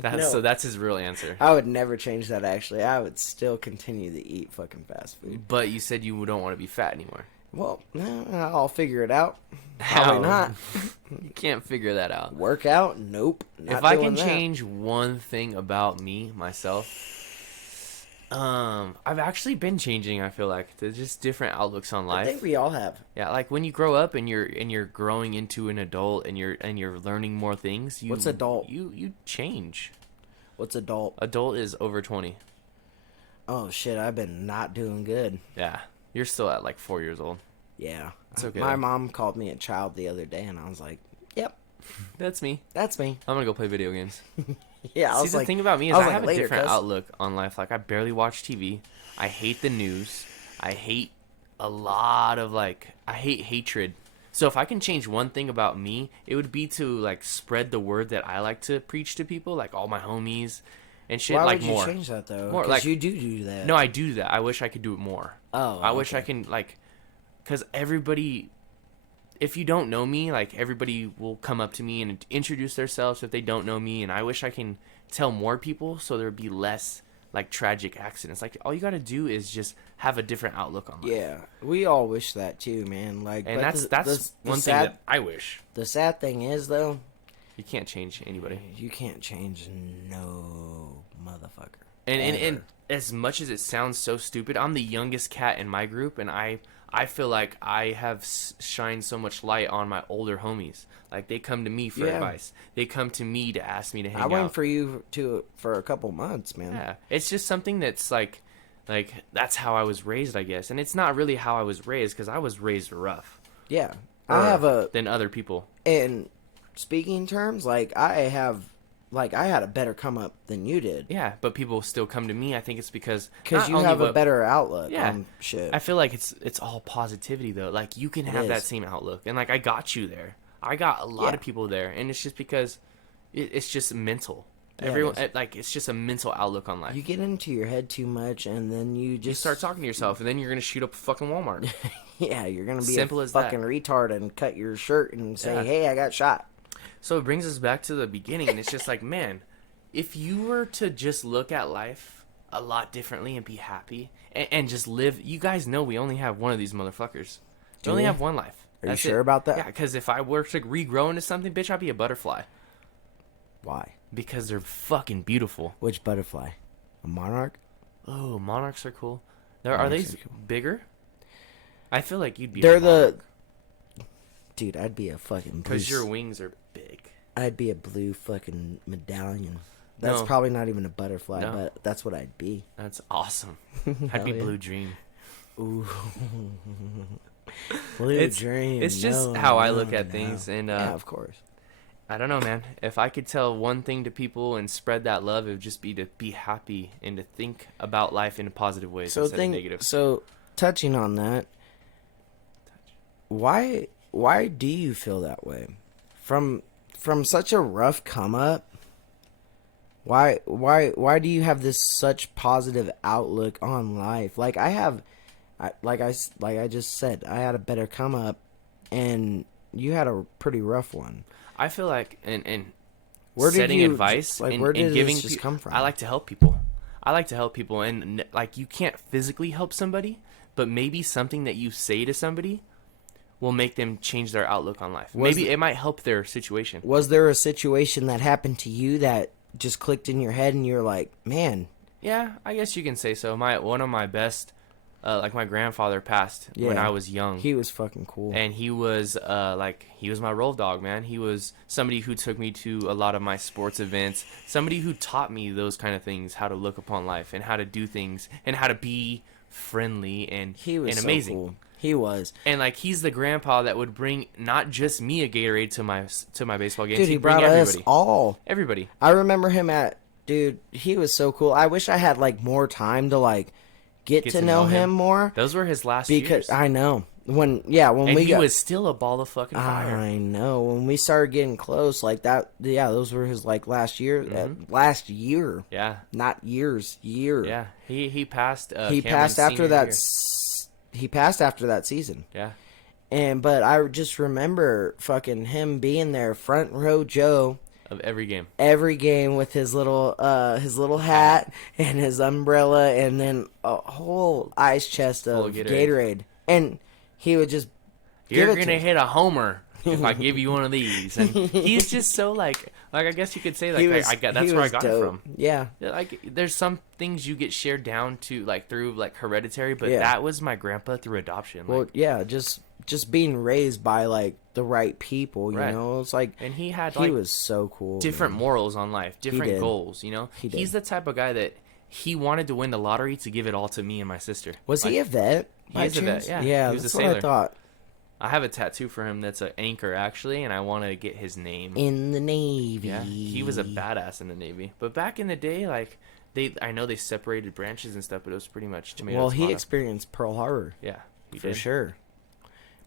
No. So that's his real answer. I would never change that, actually. I would still continue to eat fucking fast food. But you said you don't want to be fat anymore. Well, no, I'll figure it out. How? Probably not. You can't figure that out. Work out? Nope. Not If I doing can that. change one thing about me, myself, I've actually been changing. I feel like there's just different outlooks on I life. think we all have. Yeah, like when you grow up and you're growing into an adult and you're learning more things. What's adult? You change. What's adult? Adult is over 20. Oh, shit, I've been not doing good. Yeah, you're still at like 4 years old. Yeah. It's okay. My mom called me a child the other day, and I was like, yep, That's me. that's me. I'm gonna go play video games. Yeah, I See, was the like, thing about me is was I like, have a later, different cuz. outlook on life. Like, I barely watch TV. I hate the news. I hate a lot of, like, I hate hatred. So if I can change one thing about me, it would be to, like, spread the word that I like to preach to people, like all my homies and shit, Why like would you more. change that though? More, Because like, you do that. no, I do that. I wish I could do it more. I Oh, wish I okay. can, like, because everybody, if you don't know me, like, everybody will come up to me and introduce themselves if they don't know me, and I wish I can tell more people so there would be less, like, tragic accidents. Like, all you gotta do is just have a different outlook on life. Yeah, we all wish that too, man. Like, And but that's the one thing sad that I wish. the sad thing is though, You can't change anybody. you can't change no motherfucker. And Ever. as much as it sounds so stupid, I'm the youngest cat in my group, and I feel like I have shined so much light on my older homies. Like, they come to me for Yeah. advice. They come to me to ask me to hang I out. went for you for a couple months, man. Yeah, it's just something that's like that's how I was raised, I guess. And it's not really how I was raised because I was raised rough. Yeah, I have than other people. in speaking terms, like I had a better come up than you did. Yeah, but people still come to me. I think it's because Because you have a better outlook on shit. I feel like it's all positivity though. Like, you can have that same outlook, and like, I got you there. I got a lot of people there, and it's just because it's just mental. Yeah, Everyone like, it's just a mental outlook on life. You get into your head too much, and then you just You start talking to yourself, and then you're gonna shoot up a fucking Walmart. yeah, you're gonna be Simple a as that. fucking retard and cut your shirt and say, Yeah. "Hey, I got shot." So it brings us back to the beginning, and it's just like, man, if you were to just look at life a lot differently and be happy and just live, you guys know we only have one of these motherfuckers. Do We only we? have one life. Are That's you sure it. about that? Yeah, because if I were to regrow into something, bitch, I'd be a butterfly. Why? Because they're fucking beautiful. Which butterfly? A monarch? Oh, monarchs are cool. Are Monarchs they are cool. bigger? I feel like you'd be. They're dude. I'd be a fucking blue. Because your wings are big. I'd be a blue fucking medallion. That's No. probably not even a butterfly, No. but that's what I'd be. That's awesome. I'd Hell be yeah. Blue Dream. Ooh. Blue It's dream. it's just No, how I no, look at no. things, and yeah, of course. I don't know, man. If I could tell one thing to people and spread that love, it would just be to be happy and to think about life in positive ways instead of negative. So touching on that, why do you feel that way? From such a rough come up, why do you have this such positive outlook on life? Like like I just said, I had a better come up, and you had a pretty rough one. I feel like and Where did setting you advice like? and, Where and did giving this just come from? I like to help people. I like to help people, and like, you can't physically help somebody, but maybe something that you say to somebody will make them change their outlook on life. Maybe it might help their situation. Was there a situation that happened to you that just clicked in your head, and you're like, man? Yeah, I guess you can say so. One of my best, like, my grandfather passed when Yeah. I was young. He was fucking cool. And he was he was my road dog, man. He was somebody who took me to a lot of my sports events, somebody who taught me those kind of things, how to look upon life and how to do things and how to be friendly and He was and so amazing. cool. He was. And like, he's the grandpa that would bring not just me a Gatorade to my baseball games. Dude, he He'd bring brought us everybody. all. Everybody. I remember him dude, he was so cool. I wish I had like more time to like get to know him more. Those were his last Because years. I know. When and we he got, was still a ball of fucking fire. I know. When we started getting close like that, yeah, those were his like last year. Last year. Yeah. Not years. Year. Yeah. He passed He Cameron's passed after senior that. year. He passed after that season. Yeah. But I just remember fucking him being there, front row Joe, Of every game. every game with his little hat and his umbrella, and then a whole ice chest Full of of Gatorade. Gatorade. And he would just You're give it to gonna me. hit a homer if I give you one of these. And he's just so like I guess you could say like, that's where I got it from. Yeah. Yeah, like, there's some things you get shared down to like through like hereditary, but Yeah. that was my grandpa through adoption. Well, Like, yeah, just being raised by like the right people, you Right. know. It's like and he had he like was so cool. different man. morals on life, different did. goals. You know, He did. he's the type of guy that he wanted to win the lottery to give it all to me and my sister. Was Like, he a vet? by is a vet, chance? yeah. Yeah, He was a that's what I sailor. thought. I have a tattoo for him that's an anchor, actually, and I want to get his name. In the Navy. Yeah, he was a badass in the Navy. But back in the day, like, I know they separated branches and stuff, but it was pretty much tomato. Well, he tomato. experienced Pearl Harbor. Yeah, he for did. sure.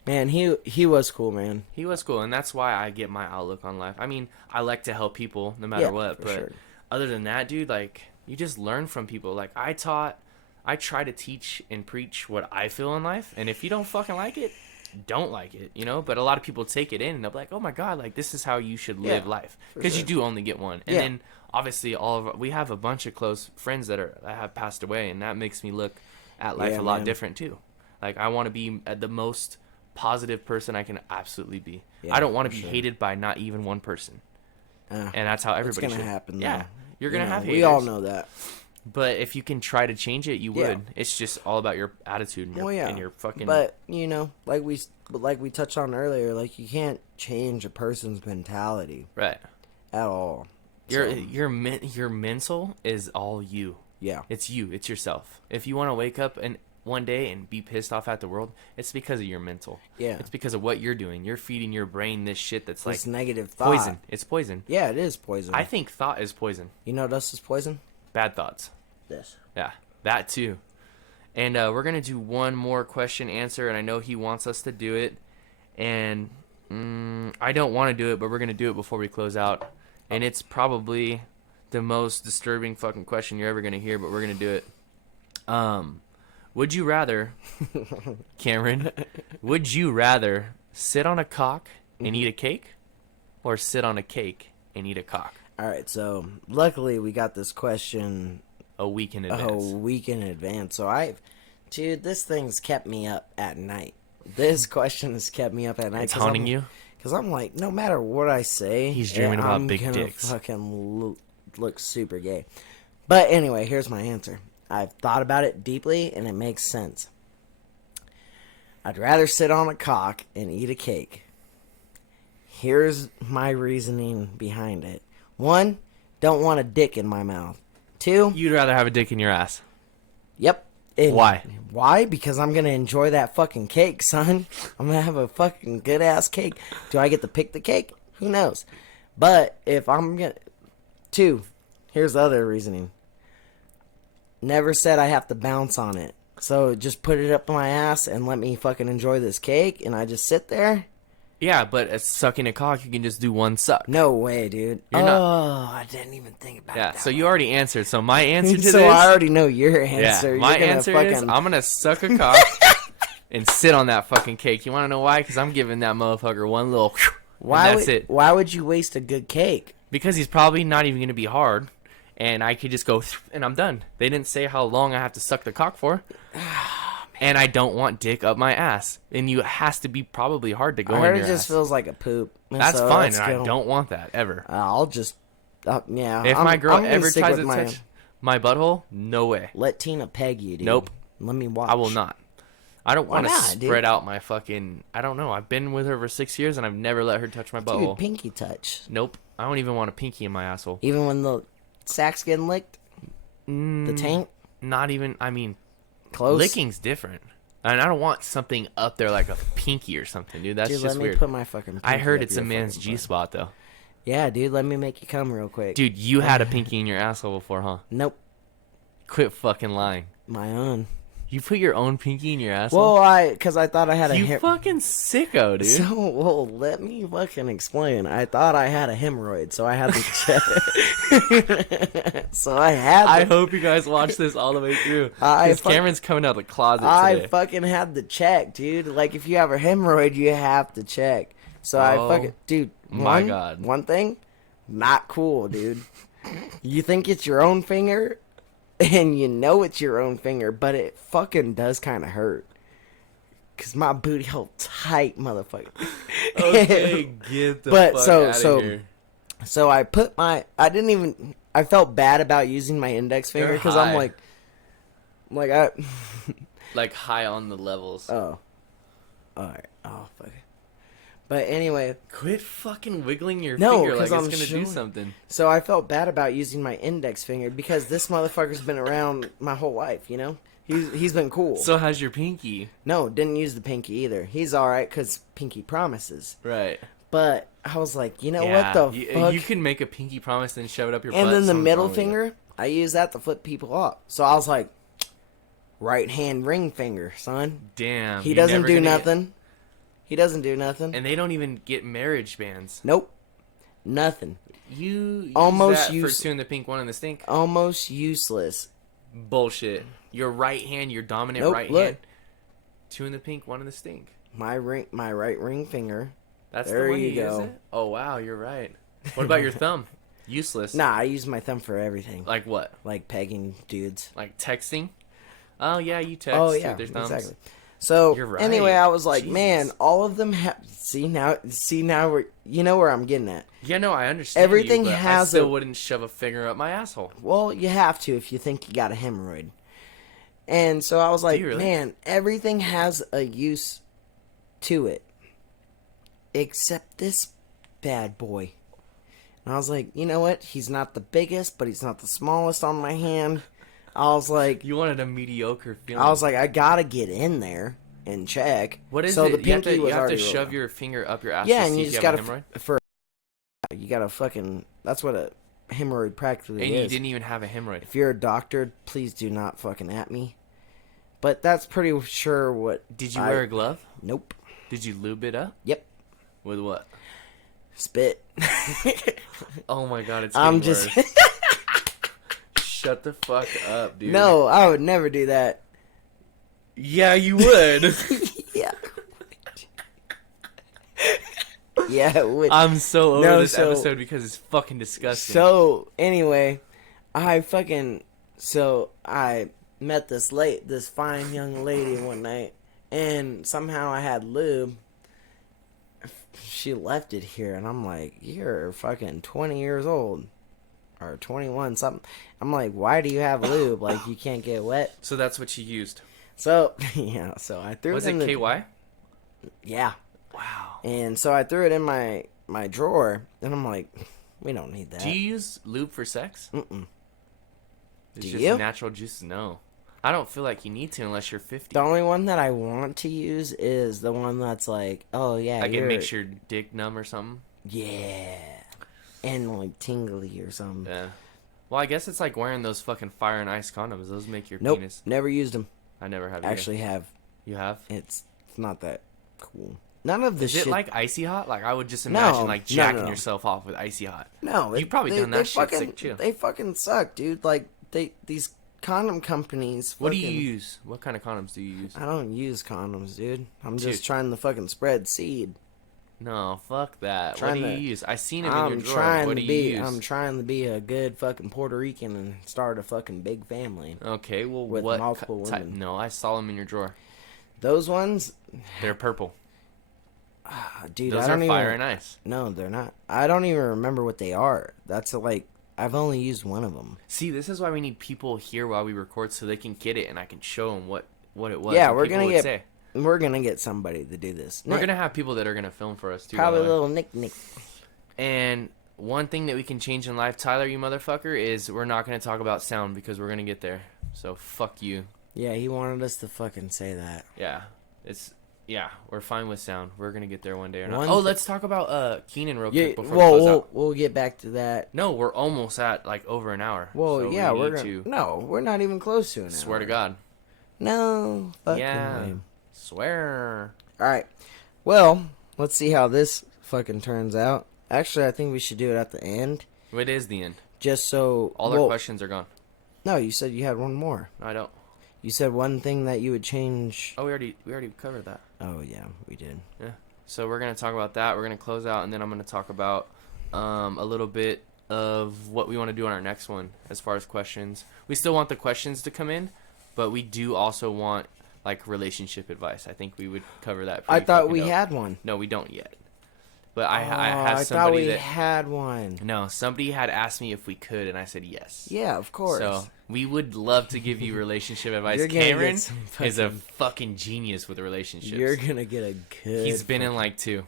Man, he was cool, man. He was cool, and that's why I get my outlook on life. I mean, I like to help people no matter what, but sure. other than that, dude, like, you just learn from people. Like, I try to teach and preach what I feel in life, and if you don't fucking like it, don't like it, you know? But a lot of people take it in, and they're like, oh my God, like, this is how you should live life. Because you do only get one. And then, obviously, we have a bunch of close friends that have passed away, and that makes me look at life a lot different, too. Like, I want to be the most positive person I can absolutely be. I don't want to be hated by not even one person. And that's how everybody should. It's going to happen, though. Yeah, you're going to have haters. We all know that. But if you can try to change it, you would. It's just all about your attitude and and your fucking... But, you know, like we touched on earlier, like, you can't change a person's mentality. Right. At all. Your mental is all you. Yeah. It's you. It's yourself. If you want to wake up and one day and be pissed off at the world, it's because of your mental. Yeah. It's because of what you're doing. You're feeding your brain this shit that's this like... negative thought. Poison. It's poison. Yeah, it is poison. I think thought is poison. You know what else is poison? Bad thoughts. This. Yeah, that too. And we're going to do one more question answer, and I know he wants us to do it. And I don't want to do it, but we're going to do it before we close out. And it's probably the most disturbing fucking question you're ever going to hear, but we're going to do it. Would you rather, Cameron, would you rather sit on a cock and eat a cake, or sit on a cake and eat a cock? All right, so luckily we got this question a week in advance. So dude, this thing's kept me up at night. This question has kept me up at night. It's haunting you? Because I'm like, no matter what I say, he's dreaming about big dicks. Fucking look super gay. But anyway, here's my answer. I've thought about it deeply, and it makes sense. I'd rather sit on a cock and eat a cake. Here's my reasoning behind it. 1, don't want a dick in my mouth. 2, you'd rather have a dick in your ass. Yep. And why? Why? Because I'm going to enjoy that fucking cake, son. I'm going to have a fucking good-ass cake. Do I get to pick the cake? Who knows? But if I'm going to... 2, here's the other reasoning. Never said I have to bounce on it. So just put it up my ass and let me fucking enjoy this cake, and I just sit there. Yeah, but sucking a cock, you can just do one suck. No way, dude. I didn't even think about that. Yeah, so you already answered. So my answer to so this... I already know your answer. Yeah, my answer is I'm going to suck a cock and sit on that fucking cake. You want to know why? Because I'm giving that motherfucker one little... that's it. Why would you waste a good cake? Because he's probably not even going to be hard. And I could just go, and I'm done. They didn't say how long I have to suck the cock for. And I don't want dick up my ass. And it has to be probably hard to go in your ass. It just feels like a poop. That's fine, and I don't want that, ever. I'll just, yeah. If my girl ever tries to touch my butthole, no way. Let Tina peg you, dude. Nope. Let me watch. I will not. I don't want to spread out my fucking... I don't know. I've been with her for 6 years, and I've never let her touch my butthole. Dude, pinky touch. Nope. I don't even want a pinky in my asshole. Even when the sack's getting licked? The taint? Not even... I mean... Close. Licking's different. And I don't want something up there like a pinky or something, dude. That's just weird. Let me put my fucking pinky I heard it's a man's G-spot, though. Yeah, dude, let me make you come real quick. Dude, you had a pinky in your asshole before, huh? Nope. Quit fucking lying. My own. You put your own pinky in your asshole? Well, because I thought I had You fucking sicko, dude. So, well, let me fucking explain. I thought I had a hemorrhoid, so I had to check. I hope you guys watch this all the way through. Because Cameron's coming out of the closet today. I fucking had to check, dude. Like, if you have a hemorrhoid, you have to check. So I fucking... Dude, my God. One thing, not cool, dude. You think it's your own finger... And you know it's your own finger, but it fucking does kind of hurt. Because my booty hole tight, motherfucker. Okay, get the fuck out of here. So I put my... I felt bad about using my index finger because I'm like... Like high on the levels. Oh. Alright. Oh, fuck it. But anyway... Quit fucking wiggling your finger like it's going to do something. So I felt bad about using my index finger because this motherfucker's been around my whole life, you know? He's been cool. So how's your pinky? No, didn't use the pinky either. He's all right because pinky promises. Right. But I was like, you know what the fuck? You can make a pinky promise and shove it up your butt. And then the something's middle wrong with you. finger, I use that to flip people off. So I was like, right hand ring finger, son. Damn. He you're doesn't never do gonna nothing. He doesn't do nothing. And they don't even get marriage bands. Nope. Nothing. You use Almost that use- for two in the pink, one in the stink. Almost useless. Bullshit. Your right hand, your dominant Nope, right look. hand. Two in the pink, one in the stink. My right ring finger. That's There the one you you use go. it? Oh, wow, you're right. What about your thumb? Useless. Nah, I use my thumb for everything. Like what? Like pegging dudes. Like texting? Oh, yeah, you text Oh with yeah, their thumbs. exactly. So You're right. anyway, I was like, Jesus. man, all of them have. See now, we're, you know where I'm getting at. Yeah, no, I understand Everything you, but I has still a- wouldn't shove a finger up my asshole. Well, you have to if you think you got a hemorrhoid. And so I was like, you really? man, everything has a use to it, except this bad boy. And I was like, you know what? He's not the biggest, but he's not the smallest on my hand. I was like, You wanted a mediocre feeling. I gotta get in there and check. What is so it? The pinky you was have to already shove rolling. your finger up your ass Yeah, to and see you if just you have gotta a hemorrhoid? you gotta fucking. That's what a hemorrhoid practically And is. you didn't even have a hemorrhoid. If you're a doctor, please do not fucking at me. But that's pretty sure what. Did you wear a glove? Nope. Did you lube it up? Yep. With what? Spit. Oh my god, it's I'm getting just. worse. Shut the fuck up, dude. No, I would never do that. Yeah, you would. Yeah. Yeah, it would. I'm so over No, this so- episode because it's fucking disgusting. So anyway, I met this fine young lady one night, and somehow I had lube. She left it here, and I'm like, you're fucking 20 years old. Or 21 something. I'm like, why do you have lube? Like, you can't get wet. So that's what you used. So, yeah, so I threw Was it in it the... KY? Yeah. Wow. And so I threw it in my drawer, and I'm like, we don't need that. Do you use lube for sex? Mm-mm. It's Do just you? natural juice. No. I don't feel like you need to unless you're 50. The only one that I want to use is the one that's like, oh yeah, Like it makes your dick numb or something. yeah, and like tingly or something. Yeah. Well, I guess it's like wearing those fucking fire and ice condoms. Those make your Nope, penis. never used them. I never have. either. Actually, have. You have? It's not that cool. None of the Is shit. it like icy hot? Like I would just imagine No, like no, jacking no. yourself off with icy hot. no, You've probably done that they shit fucking, sick too. They fucking suck, dude. Like these condom companies. What do you fucking- use? What kind of condoms do you use? I don't use condoms, dude. I'm Dude. just trying to fucking spread seed. No, fuck that. What Trying do you to- use? I seen him in your I'm drawer. trying What to do be. you use? I'm trying to be a good fucking Puerto Rican and start a fucking big family. Okay, well, with what multiple type? women. No, I saw them in your drawer. Those ones, They're purple. dude. Those I are don't fire even. and ice. No, they're not. I don't even remember what they are. That's like I've only used one of them. See, this is why we need people here while we record so they can get it and I can show them what it was. Yeah, and we're people gonna would get. say. We're gonna get somebody to do this. We're Nick, gonna have people that are gonna film for us too. by probably the way. little Nick. And one thing that we can change in life, Tyler, you motherfucker, is we're not gonna talk about sound because we're gonna get there. So fuck you. Yeah, he wanted us to fucking say that. Yeah, we're fine with sound. We're gonna get there one day or not. One Oh, thi- let's talk about Keenan real Yeah. quick before Well, we close out. we'll get back to that. No, we're almost at like over an hour. Well, so yeah, we we're need gonna. to No, we're not even close to an hour. swear to God. No. Fucking Yeah. way. Swear. All right. Well, let's see how this fucking turns out. Actually, I think we should do it at the end, It is the end. just so. All our questions are gone. No, you said you had one more. No, I don't. You said one thing that you would change. Oh, we already covered that. Oh yeah, we did. Yeah. So we're gonna talk about that. We're gonna close out, and then I'm gonna talk about a little bit of what we want to do on our next one as far as questions. We still want the questions to come in, but we do also want like relationship advice. I think we would cover that. I pretty thought fucking we dope. had one. No, we don't yet. But I Oh, have I thought somebody we that had one. no, somebody had asked me if we could, and I said yes. Yeah, of course. So we would love to give you relationship advice. You're gonna get Cameron some is a fucking- fucking genius with relationships. You're gonna get a good. He's been in like 2.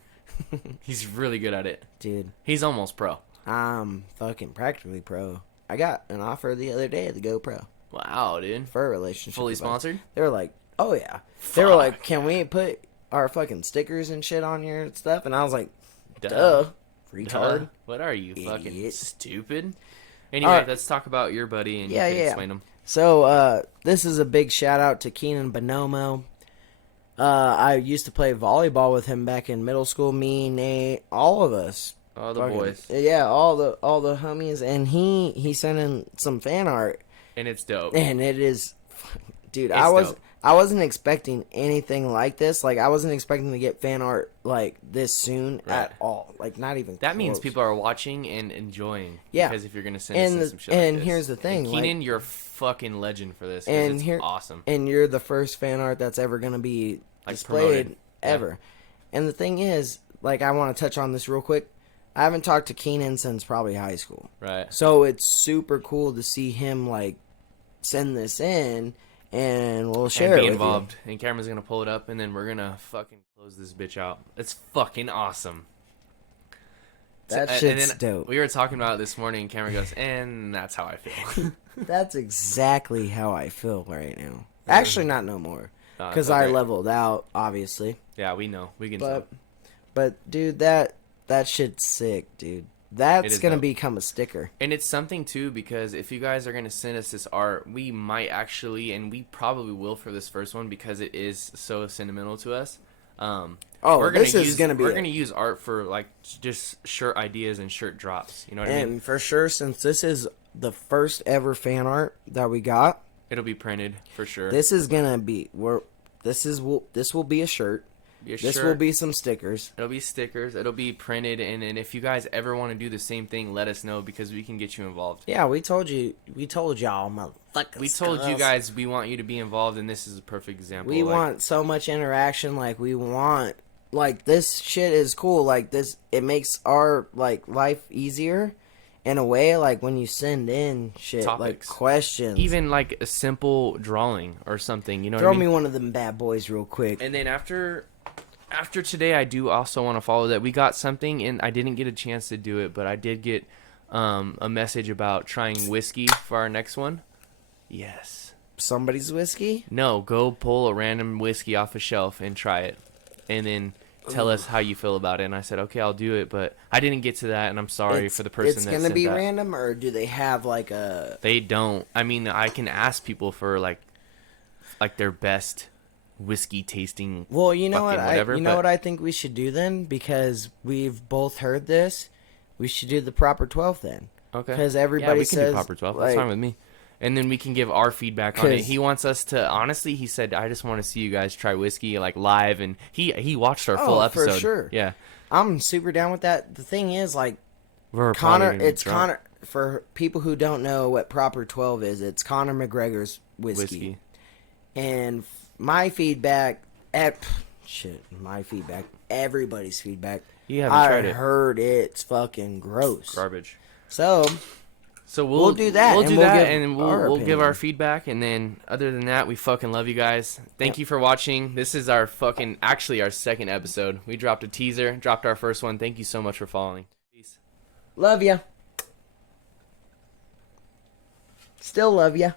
He's really good at it. Dude, He's almost pro. I'm fucking practically pro. I got an offer the other day to go pro. Wow, dude. for a relationship Fully advice. sponsored? They were like, oh yeah. They were like, Fuck. can we put our fucking stickers and shit on your stuff? And I was like, duh, Duh. retard. What are you, fucking Idiot. stupid? Anyway, let's talk about your buddy and you can explain him. So, this is a big shout out to Keenan Bonomo. I used to play volleyball with him back in middle school. Me, Nate, all of us. All the boys. Yeah, all the homies. And he sent in some fan art. And it's dope. And it is, dude, It's dope. I wasn't expecting anything like this. Like, I wasn't expecting to get fan art like this soon at all. Like, not even That means close. people are watching and enjoying. Yeah. Because if you're going to send us in some shit like and this. here's the thing. And Keenan, you're a fucking legend for this. and It's here, awesome. And you're the first fan art that's ever going to be Like, displayed promoted. ever. Yeah. And the thing is, like, I want to touch on this real quick. I haven't talked to Keenan since probably high school. Right. So it's super cool to see him, like, send this in. And we'll share and be it with involved. And Cameron's going to pull it up and then we're going to fucking close this bitch out. It's fucking awesome. That and shit's then dope. We were talking about it this morning and Cameron goes, and that's how I feel. That's exactly how I feel right now. Actually, not no more. Because it's I okay. leveled out, obviously. Yeah, we know. We can tell. But dude, that shit's sick, dude. That's gonna dope. become a sticker. And it's something too because if you guys are gonna send us this art, we might actually, and we probably will for this first one because it is so sentimental to us. This is gonna be. We're gonna use art for like just shirt ideas and shirt drops. You know what I mean? And for sure, since this is the first ever fan art that we got, It'll be printed for sure. this is gonna be this will be a shirt. This will be some stickers. It'll be stickers. It'll be printed, and if you guys ever want to do the same thing, let us know because we can get you involved. Yeah, we told y'all, motherfuckers. We told you guys we want you to be involved, and this is a perfect example. We want so much interaction. Like, we want, like, this shit is cool. Like, this, it makes our, like, life easier in a way. Like, when you send in shit, like, Topics. questions. Even like a simple drawing or something. You know Throw what I mean? me one of them bad boys real quick. And then after today, I do also want to follow that. We got something, and I didn't get a chance to do it, but I did get a message about trying whiskey for our next one. Yes. Somebody's whiskey? No, go pull a random whiskey off a shelf and try it, and then tell us how you feel about it. And I said, okay, I'll do it, but I didn't get to that, and I'm sorry for the person It's that gonna sent be that. random, or do they have, like, a... They don't. I mean, I can ask people for like their best whiskey tasting. Well, you know what? Whatever, what I think we should do then, because we've both heard this. We should do the proper 12 then. Okay. Because everybody we says can do proper 12. That's like, fine with me. And then we can give our feedback on it. 'Cause- He wants us to, honestly, he said, I just want to see you guys try whiskey like live, and he watched our full episode. for sure. Yeah. I'm super down with that. The thing is, like, We're Conor, probably gonna be it's drunk. Conor. For people who don't know what proper 12 is, it's Conor McGregor's whiskey. And my feedback, everybody's feedback. You haven't I tried it. heard it's fucking gross. Garbage. So So We'll do that, We'll and do we'll that, give and our we'll give opinion. our feedback. And then, other than that, we fucking love you guys. Thank you for watching. This is our actually our second episode. We dropped a teaser, dropped our first one. Thank you so much for following. Peace. love ya. Still love ya.